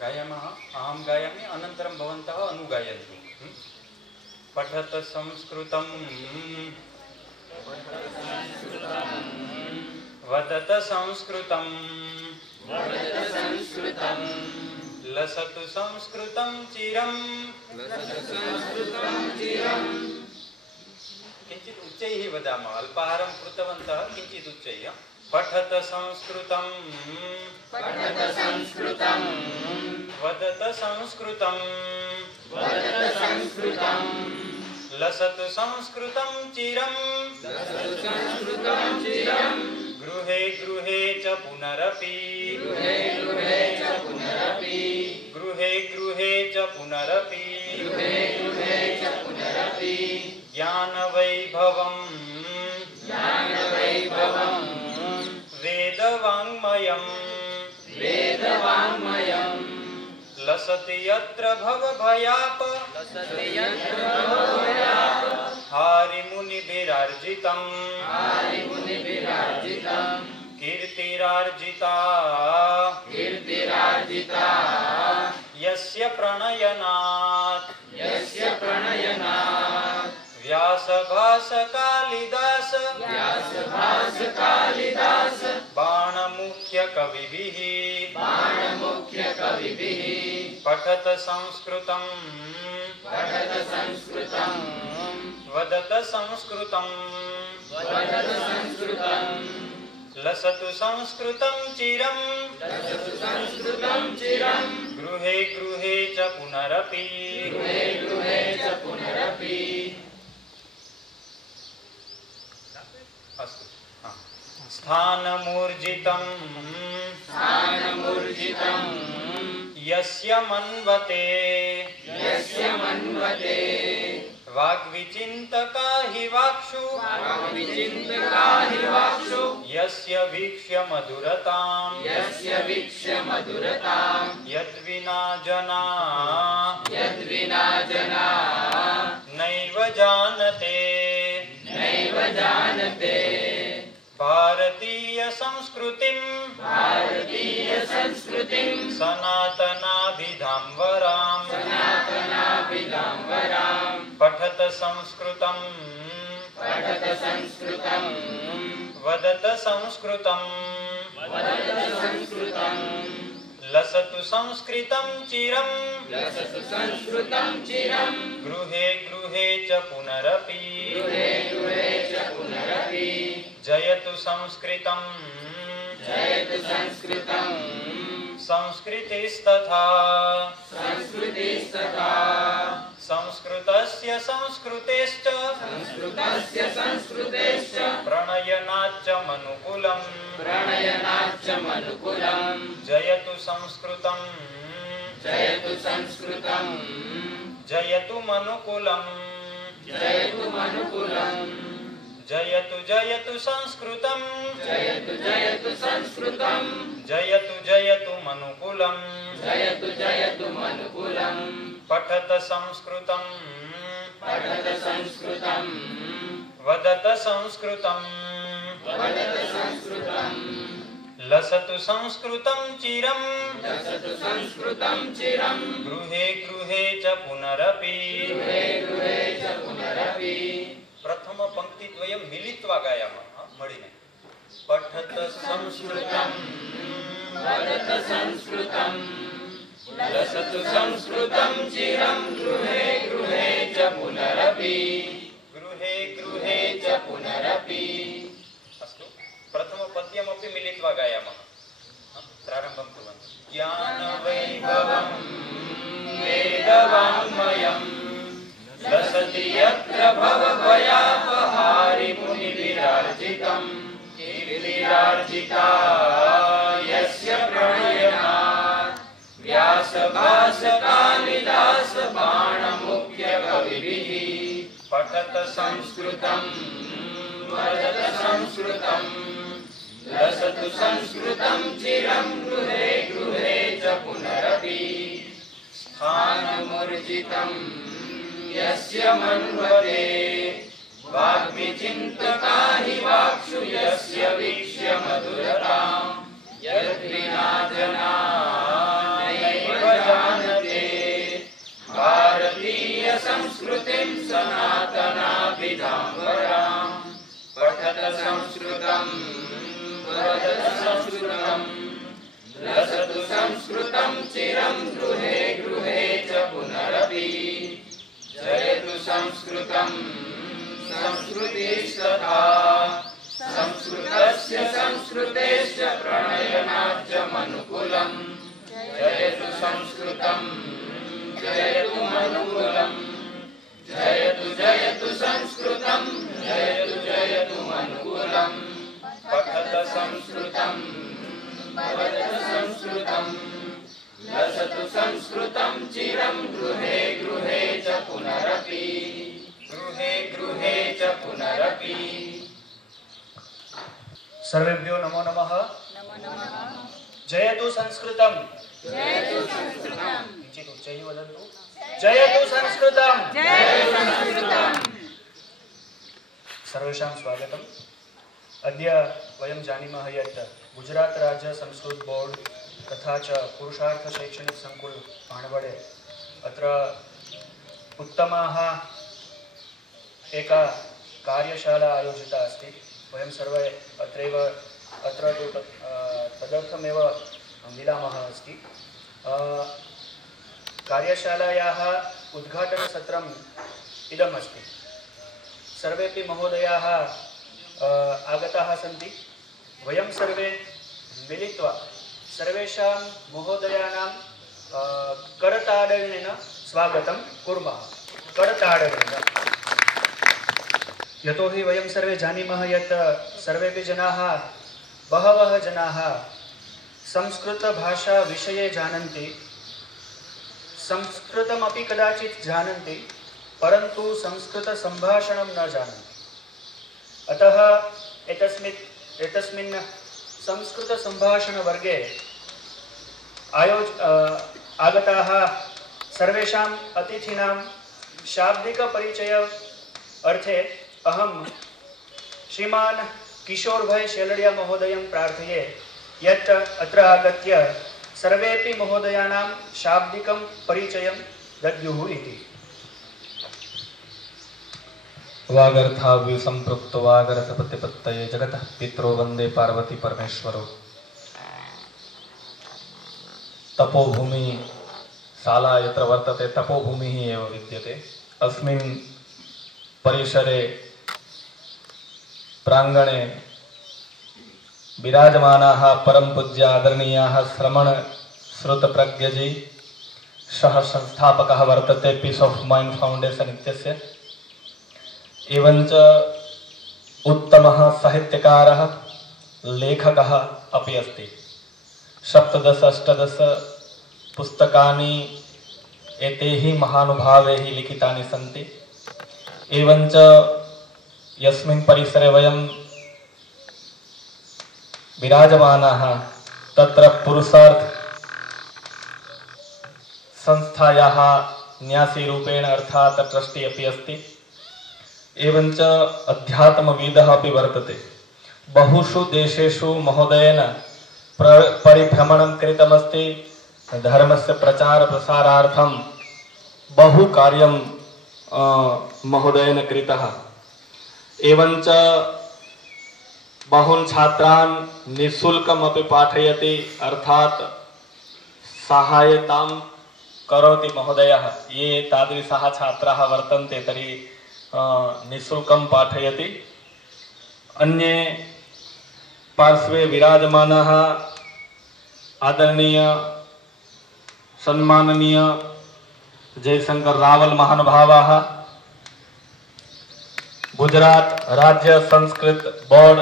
गायामः अहं गायामि अनन्तरं भवन्तः अनुगायन्तु। पठत संस्कृतं वदत संस्कृतं लसतु संस्कृतं चिरं किञ्चित् उच्चैः वदामः। अल्पाहारं कृतवन्तः, किञ्चित् उच्चैः। पठत संस्कृतं वदत संस्कृतं लसतु संस्कृतं चिरं गृहे गृहे च पुनरपि गृहे गृहे च पुनरपि ज्ञानवैभवम् वेदवाङ्मयम् लसति यत्र भवभयाप हारिमुनिभिरार्जितं कीर्तिरार्जिता यस्य प्रणयनात् व्यासभास कालिदास बाणमुख्य कविभिः पठत संस्कृतं वदत संस्कृतं लसतु संस्कृतं चिरं गृहे गृहे च पुनरपि अस्तु। स्थानमूर्जितं यस्य मन्वते वाग्विचिन्तका हि वाक्षु यस्य वीक्ष्य मधुरतां यद्विना जना नैव जानते भारतीय संस्कृतिं सनातनाभिधाम्बरां पठत संस्कृतं वदत संस्कृतं लसतु संस्कृतं चिरं गृहे गृहे च पुनरपि जयतु संस्कृतं संस्कृतिस्तथा संस्कृतस्य संस्कृतेश्च प्रणयनाच्च मनुकुलं जयतु संस्कृतं जयतु मनुकुलं जयतु जयतु संस्कृतं जयतु मनुकुलं पठत संस्कृतं वदत संस्कृतं लसतु संस्कृतं चिरं गृहे गृहे च पुनरपि प्रथम पंक्तिद्वयं मिलित्वा गायामः मळिने पठत संस्कृतं वदत संस्कृतं लसतु संस्कृतं चिरं गृहे गृहे च पुनरपि अस्तु प्रथम पद्यमपि मिलित्वा गायामः प्रारम्भं कुर्वन्तु ज्ञानवैभवं वेदवाङ्मयं लसति यत्र भवभयापहारिमुनिभिरार्जितं कीर्तिरार्जिता यस्य प्रणयनात् व्यासभास कालिदास बाणमुख्य कविभिः पठत संस्कृतं वदत संस्कृतं लसतु संस्कृतं चिरं गृहे गृहे च पुनरपि स्थानमूर्जितं यस्य मन्वते वाग्विचिन्तका हि वाक्षु यस्य वीक्ष्य मधुरतां यद्विना जना नैव संस्कृतं वदत संस्कृतं लसतु संस्कृतं चिरं गृहे गृहे च पुनरपि जयतु संस्कृतं संस्कृतिस्तथा संस्कृतस्य संस्कृतेश्च प्रणयनाद्यमनुकूलं जयतु संस्कृतं जयतु मनुकूलं जयतु जयतु संस्कृतं जयतु जयतु मनुकूलं पठत संस्कृतं वदत संस्कृतं लसतु संस्कृतं चिरं गृहे गृहे च पुनरपि गृहे गृहे च पुनरपि। सर्वेभ्यो नमो नमः। जयतु संस्कृतं जयतु संस्कृतं किञ्चित् उच्चैः वदन्तु। जयतु संस्कृतं जयतु संस्कृतं। सर्वेषां स्वागतम्। अद्य वयं जानीमः यत् गुजरात राज्य संस्कृत बोर्ड तथा च पुरुषार्थ शैक्षणिक संकुल पाणवडे अत्र उत्तमाः एका कार्यशाला आयोजिता अस्ति। वयं सर्वे अत्र तदर्थमेव मिलामः अस्ति। कार्यशालायाः उद्घाटनसत्रम् इदम् अस्ति। सर्वेपि महोदयाः आगताः सन्ति। वयं सर्वे मिलित्वा सर्वेषां महोदयानां करताडनेन स्वागतं कुर्मः। करताडनेन, यतोहि वयं सर्वे जानीमः यत् सर्वेपि जनाः, बहवः जनाः संस्कृतभाषा विषये जानन्ति, संस्कृतमपि कदाचित् जानन्ति, परन्तु संस्कृतसम्भाषणं न जानन्ति। अतः एतस्मिन् संस्कृतसम्भाषणवर्गे आगताः सर्वेषाम् अतिथीनां शाब्दिकपरिचय अर्थे अहं श्रीमान् किशोरभाई शेलडिया महोदयं प्रार्थये यत् अत्र आगत्य सर्वेपि महोदयानां शाब्दिकं परिचयं दद्युः इति। वागर्थाव्यु संपृक्तो वागर्थ प्रतिपत्तये जगतः पितरो वंदे पार्वती परमेश्वरो। तपोभूमि शाला यत्र वर्तते तपोभूमिः एव विद्यते। अस्मिन् परिसरे प्रांगणे विराजमानाः परम पूज्य आदरणीयाः श्रमण श्रुतप्रज्ञजी सह संस्थापकः वर्तते पीस ऑफ माइंड फाउंडेशन इत्यस्य। एवंच उत्तमः साहित्यकारः लेखकः अपि अस्ति। 17-18 पुस्तकानि एतैः महानुभावैः लिखितानि सन्ति। एवंच यस्मिन् परिसरे वयं विराजमानाः तत्र पुरुषार्थ संस्थायाः न्यासी रूपेण अर्थात् ट्रस्टी अपि अस्ति। एवंच अध्यात्मविदः अपि वर्तते। बहुषु देशेषु महोदयेन परिभ्रमणं कृतमस्ति। धर्मस्य प्रचार प्रसारार्थं बहु कार्यं महोदयेन कृतः। एवंच बहून् छात्रान् निःशुल्कम् अपि पाठयति, अर्थात् सहायतां करोति महोदयः। ये तादृशाः छात्राः वर्तन्ते तर्हि निःशुल्कं पाठयति। अन्ये पार्श्वे विराजमानः आदरणीय सम्माननीय जयशंकर रावल महानुभावाः, गुजरात राज्य संस्कृत बोर्ड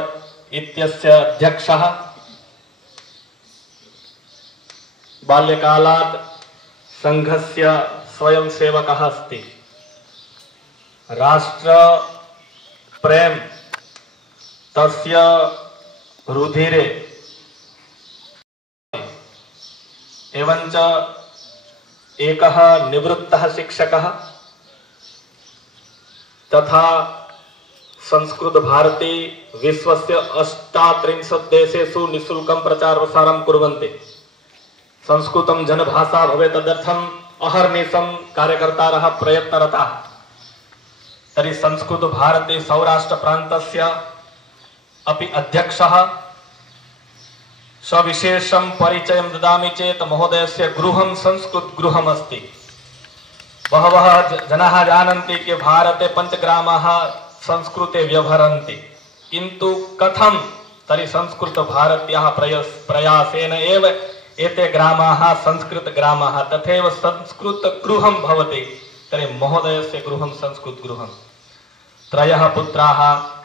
इत्यस्य अध्यक्षः, बाल्यकालात् संघस्य स्वयंसेवकः अस्ति। राष्ट्र प्रेम तस्य रुधिरे। एवंच एकः निवृत्तः शिक्षकः तथा संस्कृत भारती विश्वस्य 38 देशेषु निःशुल्कं प्रचार प्रसारं कुर्वन्ति। संस्कृतं जनभाषा भवेत् तदर्थम् अहर्निशं कार्यकर्तारः प्रयत्नरताः। तर्हि संस्कृत भारती सौराष्ट्र प्रान्तस्य अपि अध्यक्षः सविशेषं परिचयं ददामि चेत् महोदयस्य गृहं संस्कृतगृहम् अस्ति। बहवः जनाः जानन्ति कि भारते पञ्चग्रामाः संस्कृते व्यवहरन्ति, किन्तु कथं तर्हि संस्कृतभारत्याः प्रयासेन एव एते ग्रामाः संस्कृतग्रामाः, तथैव संस्कृतगृहं भवति। तर्हि महोदयस्य गृहं संस्कृतगृहं। त्रयः पुत्राः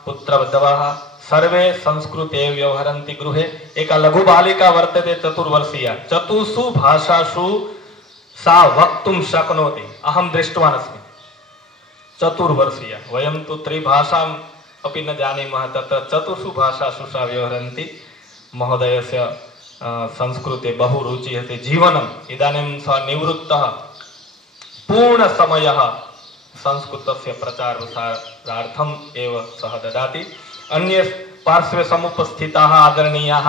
पुत्रवधवः सर्वे संस्कृते व्यवहरन्ति गृहे। एका लघुबालिका वर्तते 4 वर्षीया, 4 भाषासु सा वक्तुं शक्नोति। अहं दृष्टवान् अस्मि 4 वर्षीया। वयं तु 3 भाषाम् अपि न जानीमः, तत्र 4 भाषासु सा व्यवहरन्ति। महोदयस्य संस्कृते बहु रुचिः अस्ति। जीवनम् इदानीं सः निवृत्तः, पूर्णसमयः संस्कृतस्य प्रचारप्रसारार्थम् एव सः ददाति। अन्ये पार्श्वे समुपस्थिताः आदरणीयाः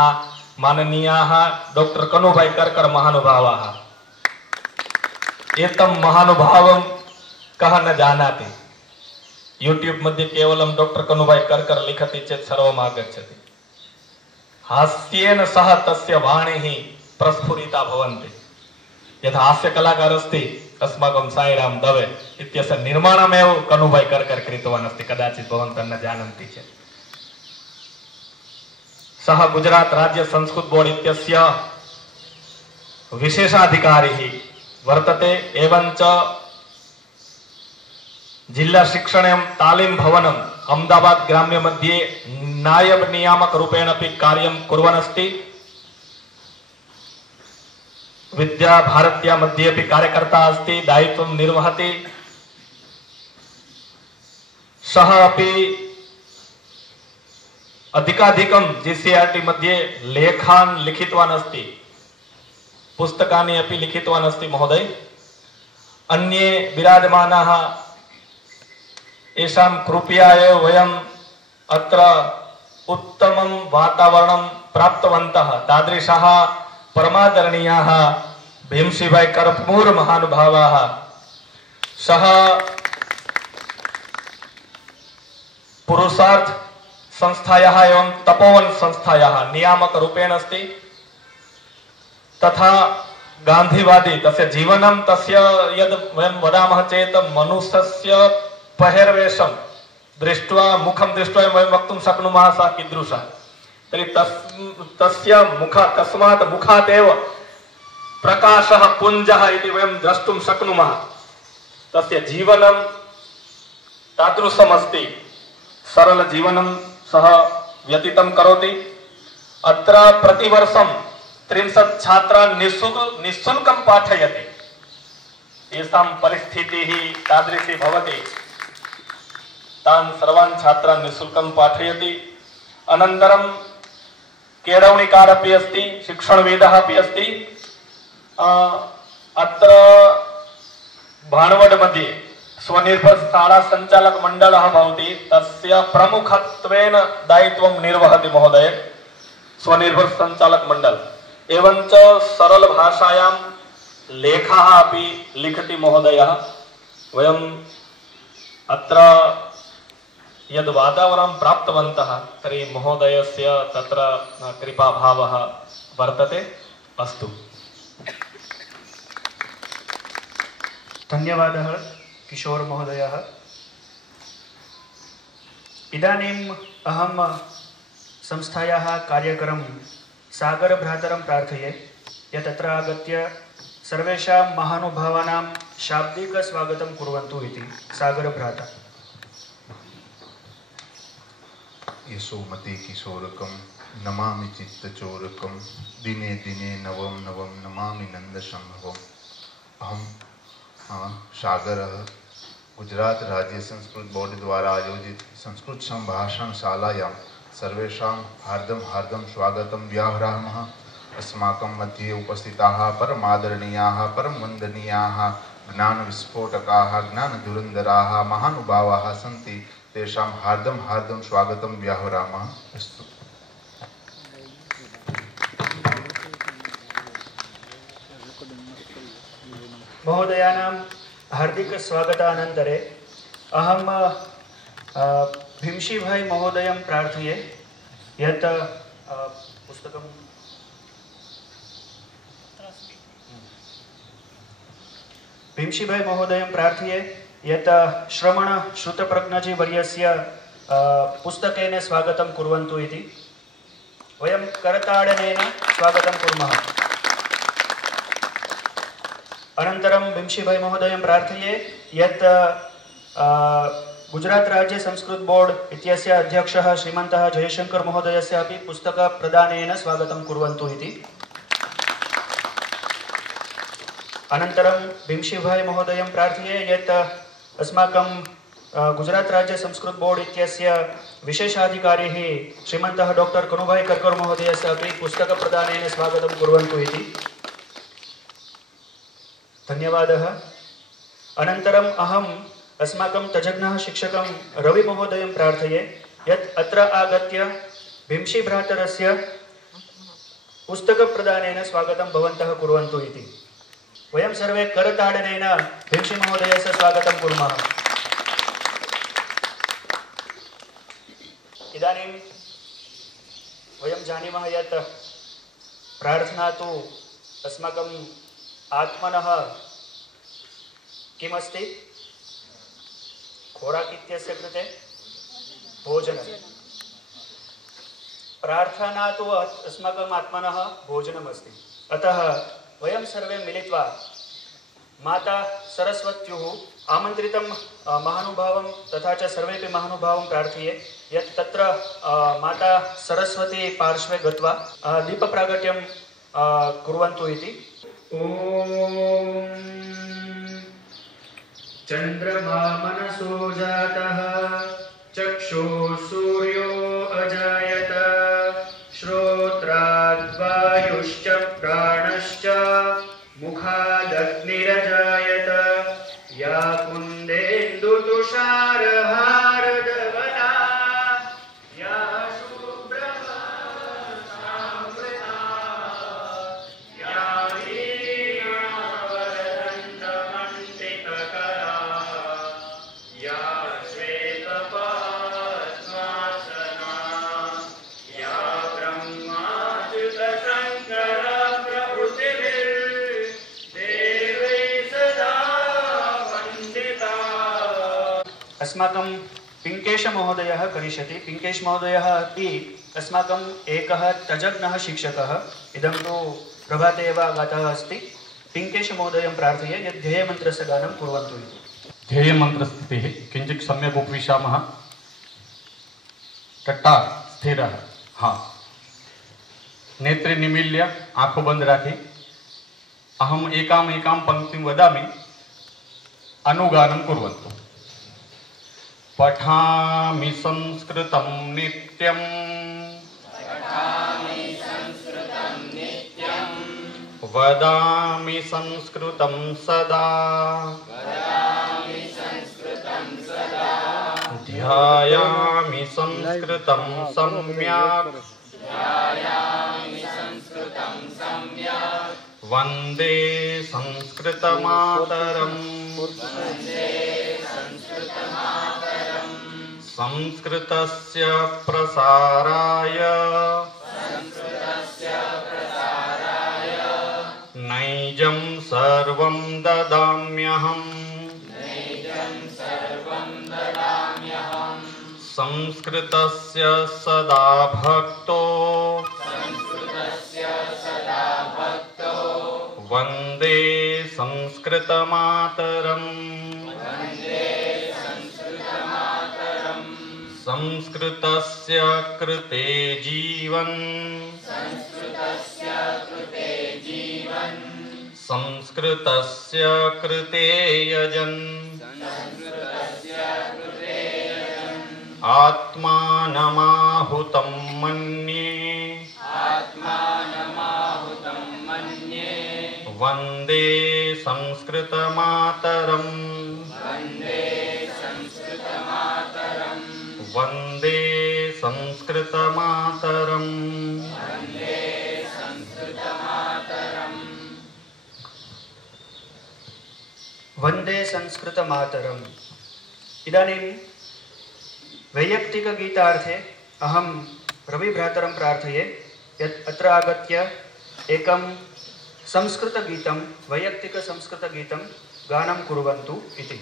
माननीयाः डॉक्टर कनुभाई करकर महानुभावाः। एतं महानुभावं कः न जानाति। यूट्यूब मध्ये केवलं डॉक्टर कनुभाई करकर लिखति चेत् सर्वम् आगच्छति। हास्येन सह तस्य वाणीः प्रस्फुरिता भवन्ति। यथा हास्यकलाकार अस्ति अस्माकं साईराम दवे इत्यस्य निर्माणमेव कनुभाई करकर कृतवान् अस्ति। कदाचित् भवन्तः न जानन्ति चेत्। सः गुजरात राज्य संस्कृत बोर्ड इत्यस्य विशेषाधिकारी वर्तते। एवञ्च जिल्ला शिक्षण तालीम भवनम् अहमदाबाद ग्राम्य मध्ये नायब नियामक रूपेण अपि कार्यं कुर्वन् अस्ति। विद्या भारत्या मध्ये अपि कार्यकर्ता अस्ति, दायित्वं निर्वहति। सः अपि अधिकाधिकं जीसीआरटी मध्ये लेखान् लिखितवान् अस्ति, पुस्तकानि अपि लिखितवान् अस्ति महोदय। अन्ये विराजमानाः येषां कृपया एव वयम् अत्र उत्तमं वातावरणं प्राप्तवन्तः। तादृशाः परमादरणीयाः भीमसिंहभाई करपूर महानुभावाः। सः पुरुषार्थ संस्थायाः एवं तपोवन संस्थायाः नियामक रूपेण अस्ति। तथा गान्धीवादी तस्य जीवनं, तस्य यद् वयं वदामः चेत् मनुष्यस्य पहिर्वेशं दृष्ट्वा, मुखं दृष्ट्वा वयं वक्तुं शक्नुमः सा कीदृशा। तर्हि तस्य तस्मात् मुखात् एव प्रकाशः पुञ्जः इति वयं द्रष्टुं शक्नुमः। तस्य जीवनं तादृशमस्ति, सरल जीवनं सः व्यतीतं करोति। अत्र प्रतिवर्षं 30 छात्रान् निःशुल्कं पाठयति। येषां परिस्थितिः तादृशी भवति तान् सर्वान् छात्रान् निःशुल्कं पाठयति। अनन्तरं केळवणिकार अपि अस्ति, शिक्षणवेदः अपि अस्ति। अत्र भाणवड मध्ये स्वनिर्भर शाला संचालक मंडलः भवति, तस्य प्रमुखत्वेन दायित्वं निर्वहति महोदय स्वनिर्भर संचालक मंडल। एवञ्च सरल भाषायां लेखाः अपि लिखति महोदयः। वयम् अत्र यद् वातावरणं प्राप्तवन्तः तर्हि महोदयस्य तत्र कृपाभावः वर्तते। अस्तु, धन्यवादः किशोर महोदयः। इदानीम् अहं संस्थायाः कार्यकरं सागर भ्रातरं प्रार्थये यत् अत्र आगत्य सर्वेषां महानुभावानां शाब्दिकस्वागतं कुर्वन्तु इति। सागर भ्राता। यशोमते किशोरकं नमामि चित्तचोरकं दिने दिने नवं नवं नमामि नन्दसंभवम्। अहं सागरः गुजरात राज्य संस्कृत बोर्ड द्वारा आयोजित संस्कृत संभाषण शालायां सर्वेषां हार्दं हार्दं स्वागतं व्याहरामः। अस्माकं मध्ये उपस्थिताः परमादरणीयाः परमवन्दनीयाः ज्ञानविस्फोटकाः ज्ञानधुरन्धराः महानुभावाः सन्ति। तेषां हार्दं हार्दं स्वागतं व्याहरामः। अस्तु। महोदयानां हार्दिक स्वागतानन्तरे अहं भीमसिंहभाई महोदयं प्रार्थये यत् पुस्तकं भीमशिभाई महोदयं प्रार्थये यत् श्रवण श्रुतप्रज्ञजी वर्यस्य पुस्तकेन स्वागतं कुर्वन्तु इति। वयं करताडनेन स्वागतं कुर्मः। अनन्तरं भीमशिभाई महोदयं प्रार्थये यत् गुजरात राज्य संस्कृत बोर्ड इत्यस्य अध्यक्षः श्रीमन्तः जयशंकर महोदयस्य अपि पुस्तकप्रदानेन स्वागतं कुर्वन्तु इति। अनन्तरं भीमशिभाई महोदयं प्रार्थये यत् अस्माकं गुजरात राज्य संस्कृत बोर्ड इत्यस्य विशेषाधिकारिः श्रीमन्तः डॉक्टर कनुभाई करकर महोदयस्य अपि पुस्तकप्रदानेन स्वागतं कुर्वन्तु इति। धन्यवादः। अनन्तरम् अहम् अस्माकं तजज्ञः शिक्षकं रवि महोदयं प्रार्थये यत् अत्र आगत्य भीमशिभ्रातरस्य पुस्तकप्रदानेन स्वागतं भवन्तः कुर्वन्तु इति। वयं सर्वे करताडनेन भीमशि महोदयस्य स्वागतं कुर्मः। इदानीं वयं जानीमः यत् प्रार्थना तु अस्माकम् आत्मनः किमस्ति? खोराक इत्यस्य कृते भोजनं। प्रार्थना तु अस्माकम् आत्मनः भोजनमस्ति। अतः वयं सर्वे मिलित्वा माता सरस्वत्युः आमन्त्रितं महानुभावं तथा च सर्वेपि महानुभावं प्रार्थये यत् तत्र माता सरस्वती पार्श्वे गत्वा दीपप्रागट्यं कुर्वन्तु इति। ॐ चन्द्रमा मनसो जातः चक्षुः सूर्यो अजायत श्रोत्राद्वायुश्च प्राणश्च मुखादग्निरजायत या कुन्देन्दुतुषारहारधवला या शुभ्रभासामृता या वीणावरदण्डमण्डितकरा या श्वेतपद्मासना या अस्माकं पिङ्केश महोदयः करिष्यति। पिङ्केश महोदयः अपि अस्माकम् एकः तजज्ञः शिक्षकः। इदं तु प्रभाते एव आगतः अस्ति। पिङ्केश महोदयं प्रार्थये यत् ध्येयमन्त्रस्य गानं कुर्वन्तु इति। ध्येयमन्त्रस्थितिः किञ्चित् सम्यक् उपविशामः। कट्टा स्थिरः। हाँ, नेत्रे निमील्य आँखों बंद राखी अहम् एकां पंक्तिं वदामि, अनुगानं कुर्वन्तु। पठामि संस्कृतं नित्यं वदामि संस्कृतं सदा ध्यायामि संस्कृतं सम्यक् वन्दे संस्कृतमातरम् संस्कृतस्य प्रसाराय नैजं सर्वं ददाम्यहम् संस्कृतस्य सदा भक्तो वन्दे संस्कृतमातरम् संस्कृतस्य कृते जीवन् संस्कृतस्य कृते यजन् आत्मानमाहुतं मन्ये वन्दे संस्कृतमातरम् वन्दे संस्कृतमातरम् वन्दे संस्कृतमातरम्। इदानीं वैयक्तिकगीतार्थे अहं रविभ्रातरं प्रार्थये यत् अत्र आगत्य एकं संस्कृतगीतं वैयक्तिकसंस्कृतगीतं गानं कुर्वन्तु इति।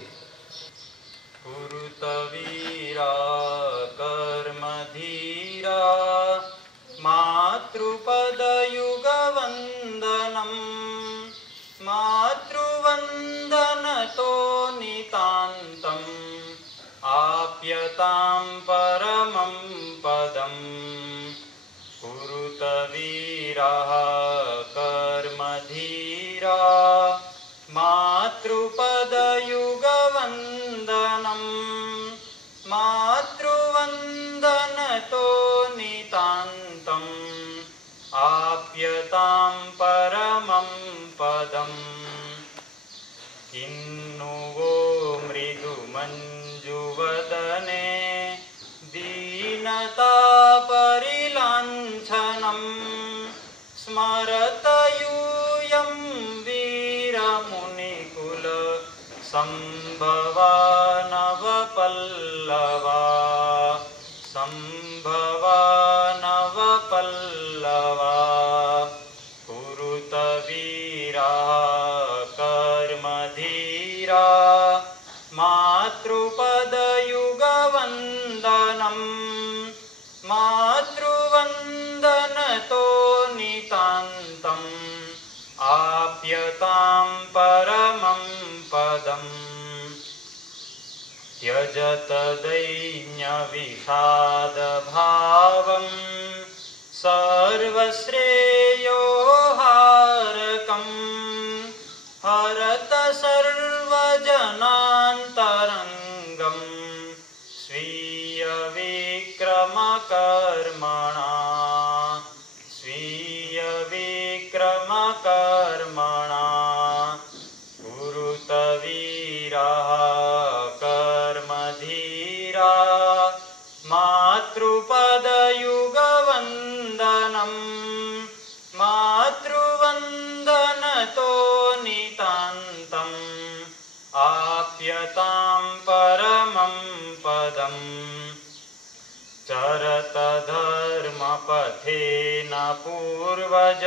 कुरुत वीरा कर्मधीरा मातृपदयुगवन्दनं मातृवन्दनतो नितान्तम् आप्यतां परमं पदम्। कुरुत वीराः कर्मधीरा मातृपदयुगवन्दनं मातृवन्दनतो नितान्तम् आप्यतां परमं पदम्। किन्नु वो मृदुमञ्जुवदने दीनतापरिलाञ्छनं स्मरत यूयं वीरमुनिकुल सम्भवा नवपल्लवा सम्भवा नवपल्लवा। कुरुत वीरा कर्मधीरा मातृपदयुगवन्दनं मातृवन्दनतो नितान्तम् आप्यतां परमं पदम्। त्यजत दैन्यविषादभावं सर्वश्रेयोहारकं हरत सर्वजनान्तरङ्गं स्वीयविक्रमकर्मणा स्वीयविक्रमकर्मणा। कुरुत वीराः कर्मधीरा मातृपदयुगवन्दनं मातृवन्दनतो नितान्तम् आप्यतां परमं पदम्। चरत धर्मपथेन पूर्वज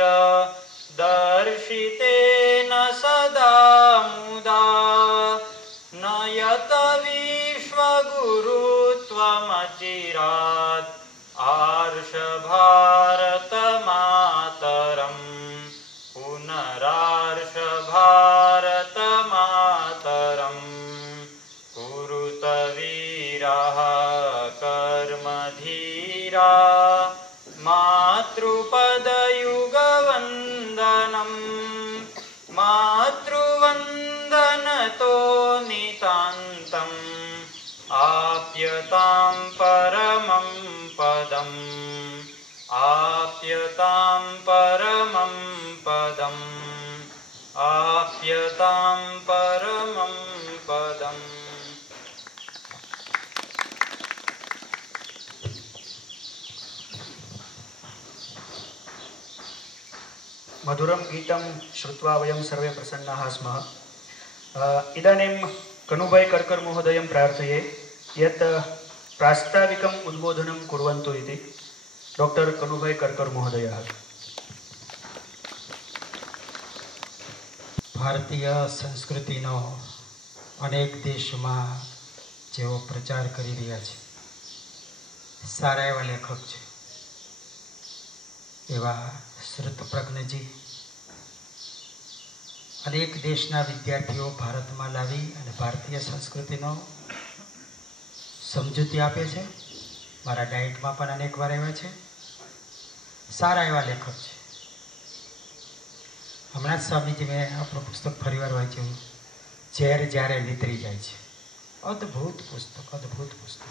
दर्शितेन सदा मुदा नयत विश्वगुरुत्वमचिरात् आर्षभारतमातरं पुनरार्षभारतमातरं। कुरुत वीराः कर्मधीरा मातृपदयुगवन्दनं मातृवन्दनतो नितान्तम् आप्यतां परमं पदम् आप्यतां परमं पदम् आप्यतां परमं पदम्। मधुरं गीतं श्रुत्वा वयं सर्वे प्रसन्नाः स्मः। इदानीं कनुभाई कर्कर महोदयं प्रार्थये यत् प्रास्ताविकम् उद्बोधनं कुर्वन्तु इति। डॉक्टर कनुभाई कर्कर महोदयः। भारतीय संस्कृतिनो अनेक देशों जेओ प्रचार કરી રહ્યા છે સારા એવા લેખક છે એવા શ્રુતપ્રજ્ઞજી अनेक देशना विद्यार्थीओ भारत में लावी और भारतीय संस्कृति समझूती आपे छे। मारा डाइट में पण अनेक वार आव्या छे। सारा एवा लेखक छे। हमणां स्वामीजी मैं आपणुं पुस्तक फरीवार वांच्युं झेर ज्यारे नीतरी जाय छे। अद्भुत पुस्तक अद्भुत पुस्तक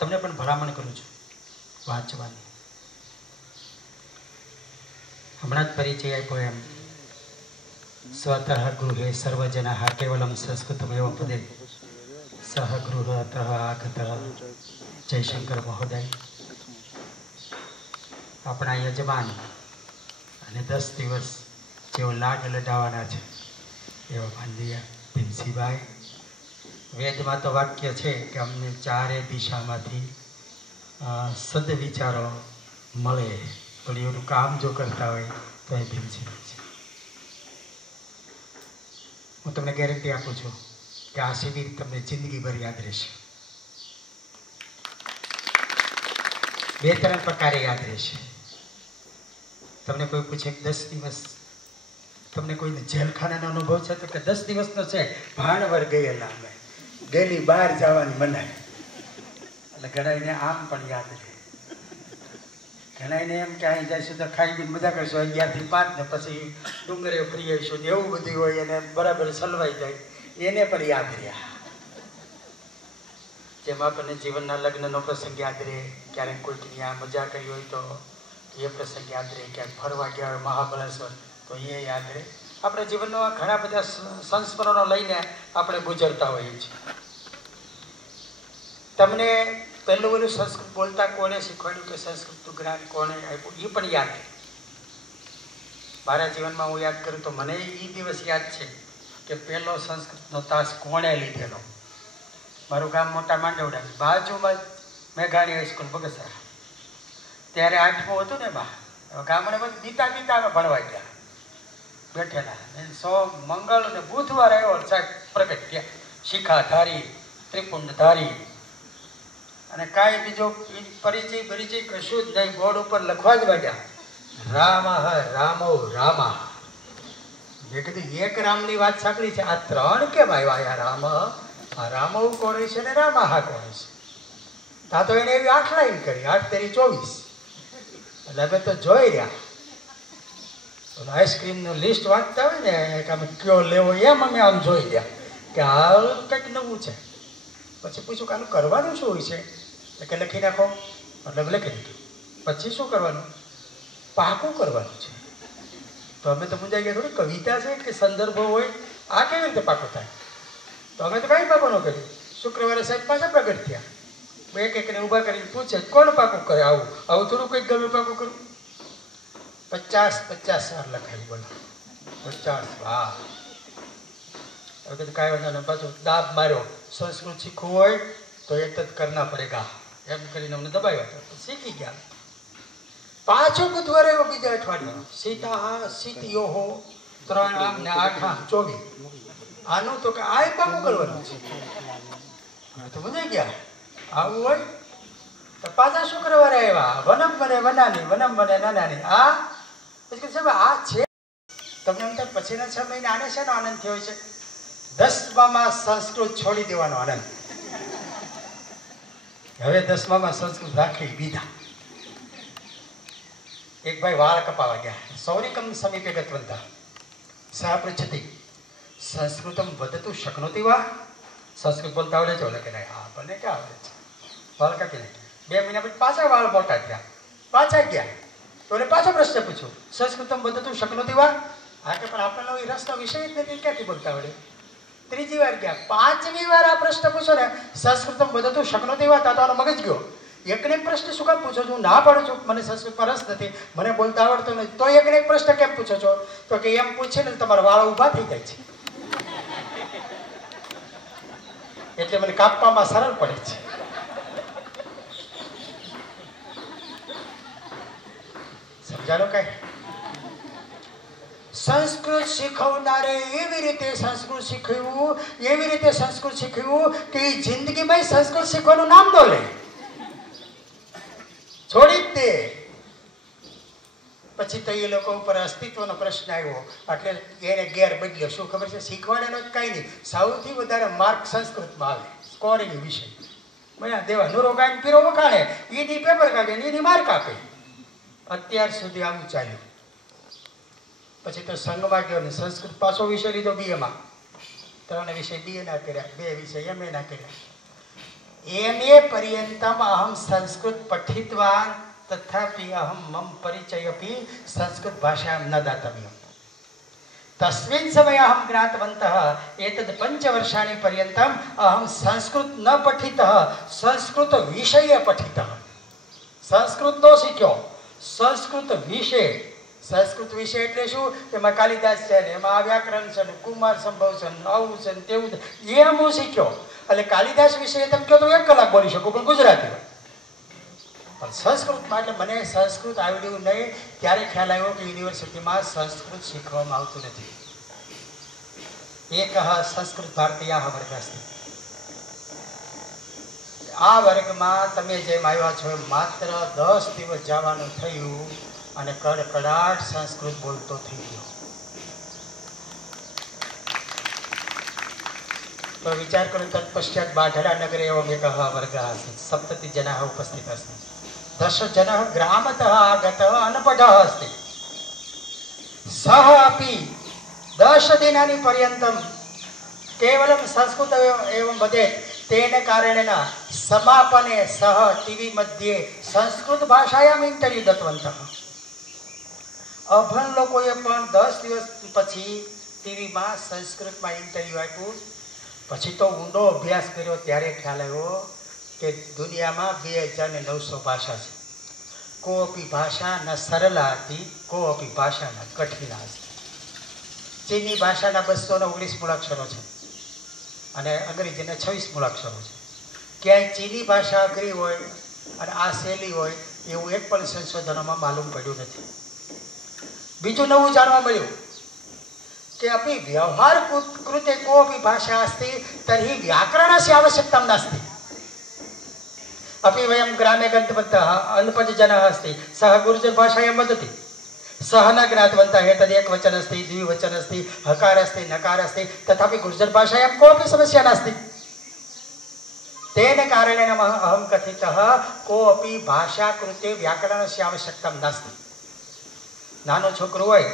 तमने पण भलामण करूं छुं वांचवानी। हमणां ज परिचय आप्यो एम स्वतः गृहे सर्वजनाः केवलं संस्कृतमेव पदे सह गृहतः आगतः जयशंकर महोदय अपना यजमान અને 10 દિવસ જેઓ લાડ લડાવવાના છે એવા માનનીય ભીમસિંહભાઈ। વેદમાં તો વાક્ય છે કે અમને ચારે દિશામાંથી સદવિચારો મળે, થોડી એનું કામ જો કરતા હોય તો એ ભીમસેન છે. હું તમને ગેરંટી આપું છું કે આ શિબિર તમને જિંદગીભર યાદ રહેશે. 2-3 પ્રકારે યાદ રહેશે. તમને કોઈ પૂછે કે 10 દિવસ તમને કોઈને જેલખાનાનો અનુભવ છે તો કે 10 દિવસનો છે, ભાણવર ગયેલા અમે ગેલી બહાર જવાની મનાય. એટલે ઘણાઈને આમ પણ યાદ રહે. ઘણાઈને એમ કે અહીં જઈશું તો ખાઈ પીને મજા કરશું, 11 થી 5 ને પછી ડુંગરે ફરી આવીશું, એવું બધું હોય એને બરાબર સલવાઈ જાય, એને પણ યાદ રહ્યા. જેમ આપણને જીવનના લગ્નનો પ્રસંગ યાદ રહે, ક્યારેક કોઈક ત્યાં મજા કરી હોય તો એ પ્રસંગ યાદ રહે, ક્યાંક ફરવા ગયા હોય મહાબળેશ્વર તો એ યાદ રહે. આપણે જીવનમાં ઘણા બધા સંસ્મરણો લઈને આપણે ગુજરતા હોઈએ છીએ. તમને પહેલું બધું સંસ્કૃત બોલતા કોને શીખવાડ્યું કે સંસ્કૃતનું જ્ઞાન કોને આપ્યું એ પણ યાદ રહે. મારા જીવનમાં હું યાદ કરું તો મને એ દિવસ યાદ છે કે પહેલો સંસ્કૃતનો તાસ કોણે લીધેલો. મારું ગામ મોટા માંડવડા, બાજુમાં મેઘાણી હાઈસ્કૂલ બગસરા. ત્યારે 8મું હતું ને બા, ગામડે બધું દીતા અમે ભણવા ગયા બેઠેલા. મંગળ અને બુધવાર આવ્યો સાહેબ પ્રગટ થયા, શિખાધારી, ત્રિપુંડધારી, અને કાંઈ બીજો પરિચય કશું જ નહીં. બોર્ડ ઉપર લખવા જ માંડ્યા, રામા રામો રામા. મેં કીધું એક રામની વાત સાંભળી છે, આ 3 કેમ આવ્યા રામ? આ રામો કોણ છે ને રામા કોણ છે? તા તો એને એવી 8 લાઈન કરી, 8 તેરી 24. એટલે અમે તો જોઈ રહ્યા. આઈસ્ક્રીમનું લિસ્ટ વાંચતા હોય ને કે અમે કયો લેવો એમ અમે આમ જોઈ રહ્યા કે હાલ કંઈક નવું છે. પછી પૂછું કે આનું કરવાનું શું હોય છે? કે લખી નાખો. મતલબ લખી દીધું. પછી શું કરવાનું? પાકું કરવાનું છે. તો અમે તો મૂંઝાઈ ગયા, થોડી કવિતા છે કે સંદર્ભો હોય, આ કેવી રીતે પાકું થાય? તો અમે તો કાંઈ પાકું ન કર્યું. શુક્રવારે સાહેબ પાછા પ્રગટ થયા. એકને ઊભા કરીને પૂછે કોણ પાકું કરે? આવું થોડું કંઈક ગમે પાકું કરવું? 50 વાર લખાયું. બોલો 50 વાર. હવે કીધું કાંઈ વાંધો નહીં. પાછું દાબ માર્યો, સંસ્કૃત શીખવું હોય તો એક જ કરના પડેગા એમ કરીને અમને દબાવ્યા. શીખી ગયા. પાછું બુધવારે એવો બીજા અઠવાડિયું, સીતા સીતીઓ હો 3 આમ ને 8 આમ 24. આનું તો કે આ પાકું કરવાનું છે. તો સમજાઈ ગયા. આવું હોય તો પાછા શુક્રવારે આવ્યા, વનમ બને વનાની, વનમ બને નાનાની. આ પછી સાહેબ આ છે તમને એમ થાય પછીના 6 મહિના આને શેનો આનંદ થયો છે? 10મામાં સંસ્કૃત છોડી દેવાનો આનંદ. હવે 10મામાં સંસ્કૃત રાખી દીધા. એક ભાઈ વાળ કપાવા ગયા, સૌરિકમ સમીપે ગતવંતા સહ પૃચ્છતિ સંસ્કૃતમ વદતુ શક્નોતિ વા? સંસ્કૃત બોલતા આવડે છે? ઓલે કે નહીં, હા મને ક્યાં આવડે છે. વાળ કાપી નાખ્યા. 2 મહિના પછી પાછા વાળ મોટા થયા, પાછા ગયા. તો એને પાછો પ્રશ્ન પૂછ્યો, સંસ્કૃતમ વદતુ શક્નોતિ વા? હા કે પણ આપણને એ રસનો વિષય જ નથી, ક્યાંથી બોલતા આવડે? 3જી વાર ગયા. 5મી વાર આ પ્રશ્ન પૂછો ને, સંસ્કૃતમ વદતુ શક્નોતિ વા? તો આનો મગજ ગયો. એકને પ્રશ્ન શું કામ પૂછો છો? હું ના પાડું છું, મને સંસ્કૃતમાં રસ નથી, મને બોલતા આવડતો નથી, તો એકને એક પ્રશ્ન કેમ પૂછો છો? તો કે એમ પૂછે ને તમારા વાળ ઊભા થઈ જાય છે, એટલે મને કાપવામાં સરળ પડે છે. સમજાણો કઈ? સંસ્કૃત શીખવનારે એવી રીતે સંસ્કૃત શીખવ્યું, એવી રીતે સંસ્કૃત શીખવ્યું કે જિંદગીમાં સંસ્કૃત શીખવાનું નામ ન લે, છોડી જ દે. પછી તો એ લોકો ઉપર અસ્તિત્વનો પ્રશ્ન આવ્યો, એટલે એને ગેર બદલ્યો. શું ખબર છે? શીખવાડેલો જ કાંઈ નહીં, સૌથી વધારે માર્ક સંસ્કૃતમાં આવે, સ્કોરિંગ વિષય. બરાબર દેવા નૂરો ગાયન પીરો વખાણે, એની પેપર કાઢે એની માર્ક આપે. અત્યાર સુધી આવું ચાલ્યું. પછી તો સંઘમાં ગયો ને સંસ્કૃત પાછો વિષય લીધો BA માં. 3 વિષય BA ના કર્યા, 2 વિષય MA ના કર્યા. MA પર્યંતમ અહમ સંસ્કૃત પઠિતવાન તથાપિ અહમ મમ પરિચયપી સંસ્કૃત ભાષાયામ ન દાતવ્યમ. તસ્મિन् સમયે અહમ જ્ઞાતવन्तः એતદ 5 વર્ષાणि પર્યંતમ અહમ સંસ્કૃત ન પઠિતઃ સંસ્કૃત વિષય પઠિતઃ. સંસ્કૃત નો શીખ્યો, સંસ્કૃત વિષય. સંસ્કૃત વિષય એટલે શું? એમાં કાલિદાસ છે ને, એમાં વ્યાકરણ છે ને, કુમાર સંભવ છે ને, આવું છે ને તેવું છે, એ હું શીખ્યો. એટલે કાલિદાસ વિષય તમે કહો તો 1 કલાક બોલી શકું, પણ ગુજરાતી પણ સંસ્કૃતમાં એટલે મને સંસ્કૃત આવડ્યું નહીં ત્યારે ખ્યાલ આવ્યો કે યુનિવર્સિટીમાં સંસ્કૃત શીખવામાં આવતું નથી. એક સંસ્કૃત ભારતીય વર્ગ અસ્તિ. આ વર્ગમાં તમે જેમ આવ્યા છો માત્ર 10 દિવસ જવાનું થયું અને કડકડાટ સંસ્કૃત બોલતો થઈ ગયો. તો વિચાર કરો તત્પશ્ચાત બાઢડા નગરે એवं एकः वर्गः आसीत् 70 जनाः उपस्थिताः अस्ति 10 जनाः ग्रामतः आगतः अनपढः अस्ति सः अपि 10 दिनानि पर्यन्तं केवलं संस्कृत एवं वदेत् तेन कारणेन समापने सः टीवी मध्ये संस्कृत भाषायाम् इंटरव्यू दत्तवन्तः. અભણ લોકોએ પણ 10 દિવસ પછી ટીવીમાં સંસ્કૃતમાં ઇન્ટરવ્યુ આપ્યું. પછી તો ઊંડો અભ્યાસ કર્યો ત્યારે ખ્યાલ આવ્યો કે દુનિયામાં 2900 ભાષા છે. કોપી ભાષા ન સરલા હતી, કોપી ભાષા ન કઠિના હતી. ચીની ભાષાના 219 મૂળાક્ષરો છે અને અંગ્રેજીના 26 મૂળાક્ષરો છે. ક્યાંય ચીની ભાષા અઘરી હોય અને આ સહેલી હોય એવું એક પણ સંશોધનોમાં માલુમ પડ્યું નથી. બીજું નવું જાણવા મળ્યું कि अपि व्यवहार कृते कोऽपि भाषा अस्ति तर्हि व्याकरणस्य आवश्यकता नास्ति. अपि वयं ग्रामे गन्तवन्तः अल्पजनः अस्ति सः गुर्जरभाषायां वदति सः न ज्ञातवन्तः एतद् एकवचन अस्ति द्विवचन अस्ति हकार अस्ति नकार अस्ति तथापि गुर्जरभाषायां कोऽपि समस्या नास्ति. तेन कारणेन अहं कथितः कोऽपि भाषा कृते व्याकरणस्य आवश्यकता नास्ति. नानो छोकरो होय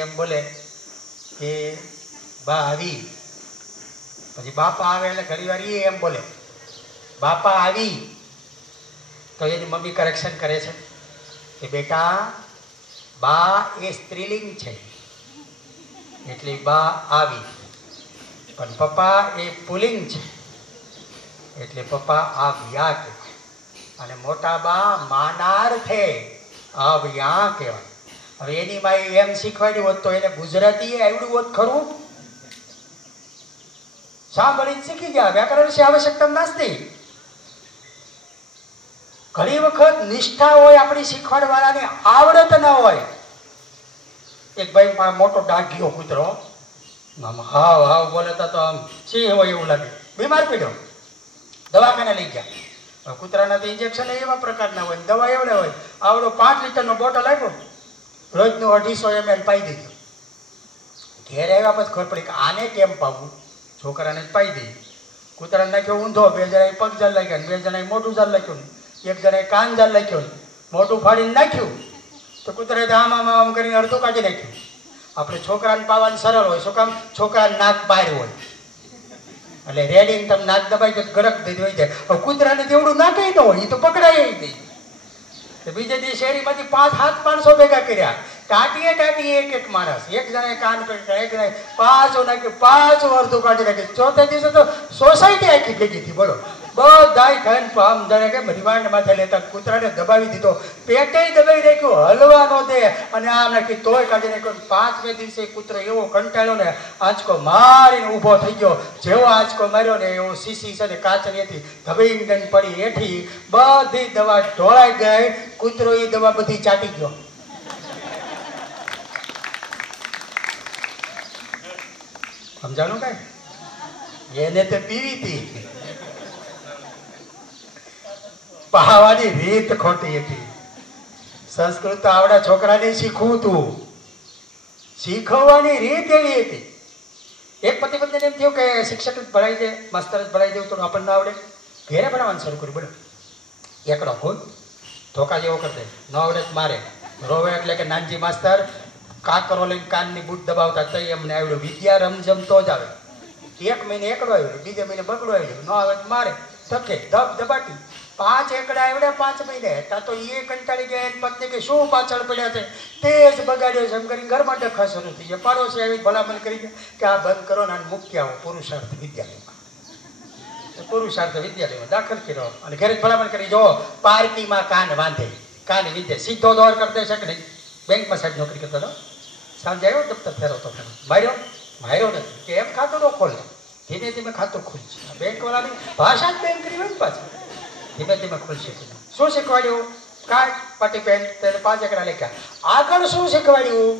एम बोले કે બા આવી, પછી બાપા આવે એટલે ઘણી વાર એમ બોલે બાપા આવી, તો એની મમ્મી કરેક્શન કરે છે કે બેટા બા એ સ્ત્રીલિંગ છે એટલે બા આવી, પણ પપ્પા એ પુલિંગ છે એટલે પપ્પા આવ્યા કહેવાય, અને મોટા બા માનાર્થે આવ્યા કહેવાય. હવે એની માએ એમ શીખવાડ્યું હોત તો એને ગુજરાતી આવડ્યું હોત ખરું? સાંભળી શીખી ગયા. વ્યાકરણની આવશ્યકતા નાસ્તી. ઘણી વખત નિષ્ઠા હોય આપણી શીખવાડવાળાની આવડત ન હોય. એક ભાઈ મોટો ડાઘ્યો કૂતરો આમ હાવ હાવ બોલતા તો આમ સિંહ હોય એવું લાગે, બીમાર પડ્યો, દવાખાને લઈ ગયા. કૂતરાના તો ઇન્જેક્શન એવા પ્રકારના હોય, દવા એવડે હોય. આવડો 5 લીટરનો બોટલ આપ્યો, રોજનું 250 ml પાઈ દીધું. ઘેર આવ્યા પછી ખબર પડી કે આને કેમ પાવું, છોકરાને જ પાઈ દઈ. કૂતરાને નાખ્યો ઊંધો, 2 જણાએ પગ જાલ લાગ્યા, 2 જણાએ મોઢું જાલ લાગ્યું, 1 જણાએ કાન જાલ લાગ્યો, મોઢું ફાડીને નાખ્યું તો કૂતરાએ આમ આમ આમ કરીને અડધું કાઢી નાખ્યું. આપણે છોકરાને પાવાનું સરળ હોય, શું કામ? છોકરાને નાક બહાર હોય એટલે રેડીને તમે નાક દબાઈ તો ગરક દઈ હોય જાય. હવે કૂતરાને તેવડું નાકે ન હોય, એ તો પકડાય નહીં. બીજે દી શેરીમાંથી 500-500 ભેગા કર્યા, ટાટીએ ટાટીએ એક માણસ, 1 જણાએ કાન કાઢ્યા, 1 જણાએ પાછું નાખ્યું, પાછું અડધું કાઢી નાખ્યું. ચોથા દિવસે તો સોસાયટી આખી ભેગી હતી. બોલો, બધાય ખાઈને આમ જાણે કે રિમાન્ડ માથે લેતા કૂતરાને દબાવી દીધો, પેટે દબાવી રાખ્યું, હલવા ન દે, અને આમ નાખી તોય કાઢી નાખ્યો. 5મે દિવસે કૂતરો એવો કંટાળ્યો ને આંચકો મારીને ઊભો થઈ ગયો. જેવો આંચકો માર્યો ને એવો સીસી છે ને કાચની હતી, ધબીને દઈને પડી હેઠી, બધી દવા ઢોળાઈ ગઈ. કૂતરો એ દવા બધી ચાટી ગયો. સમજાણું કઈ? એને તો પીવી હતી, પાવાની રીત ખોટી હતી. સંસ્કૃત તો આવડા છોકરાને શીખવું હતું, શીખવવાની રીત એવી હતી. એક પતિ પત્નીને એમ થયું કે શિક્ષક જ ભણાવી દે, માસ્તર જ ભણાવી દેવું તો આપણને આવડે, ઘેરે ભણાવવાનું શરૂ કર્યું. બોલો, એકડો ખુદ ધોકા જેવો કરી દે, ન આવડે મારે રોવે એટલે કે નાનજી માસ્તર કાકરો લઈને કાનની બૂટ દબાવતા તો એમને આવડ્યું. વિદ્યા રમઝમ તો જ આવે. 1 મહિને એકડો આવ્યો, બીજે મહિને બગડો આવ્યો, ન આવે મારે ધકે ધબ દબાટી. 5 એકડા આવડ્યા 5 મહિને. તા તો એ કંટાળી ગયા, એની પત્ની કે શું પાછળ પડ્યા છે, તે જ બગાડ્યો છે એમ કરી ઘરમાં ડખા શરૂ થઈ ગયા. પાડોશી આવી ભલામણ કરી ગયા કે આ બંધ કરો ને મૂકી આવો પુરુષાર્થ વિદ્યાલયમાં. પુરુષાર્થ વિદ્યાલયમાં દાખલ કર્યો અને ઘરે ભલામણ કરી, જો પાર્ટીમાં કાન વાંધે, કાન વિધે, સીધો દોર કરી દેશે કે નહીં? બેંકમાં સાહેબ નોકરી કરતો હતો, સાંજે આવ્યો દફતર ફેરવતો માર્યો નથી કે એમ ખાતું ન ખોલે, ધીમે ધીમે ખાતું ખુલશે. બેંક વાળાની ભાષા જ બેંક કરી હોય ને પાછી, ધીમે ધીમે ખુલશે. શું શીખવાડ્યું? કાર્ડ પાટી પેન્ટ તેને 5 એકડા લખ્યા. આગળ શું શીખવાડ્યું?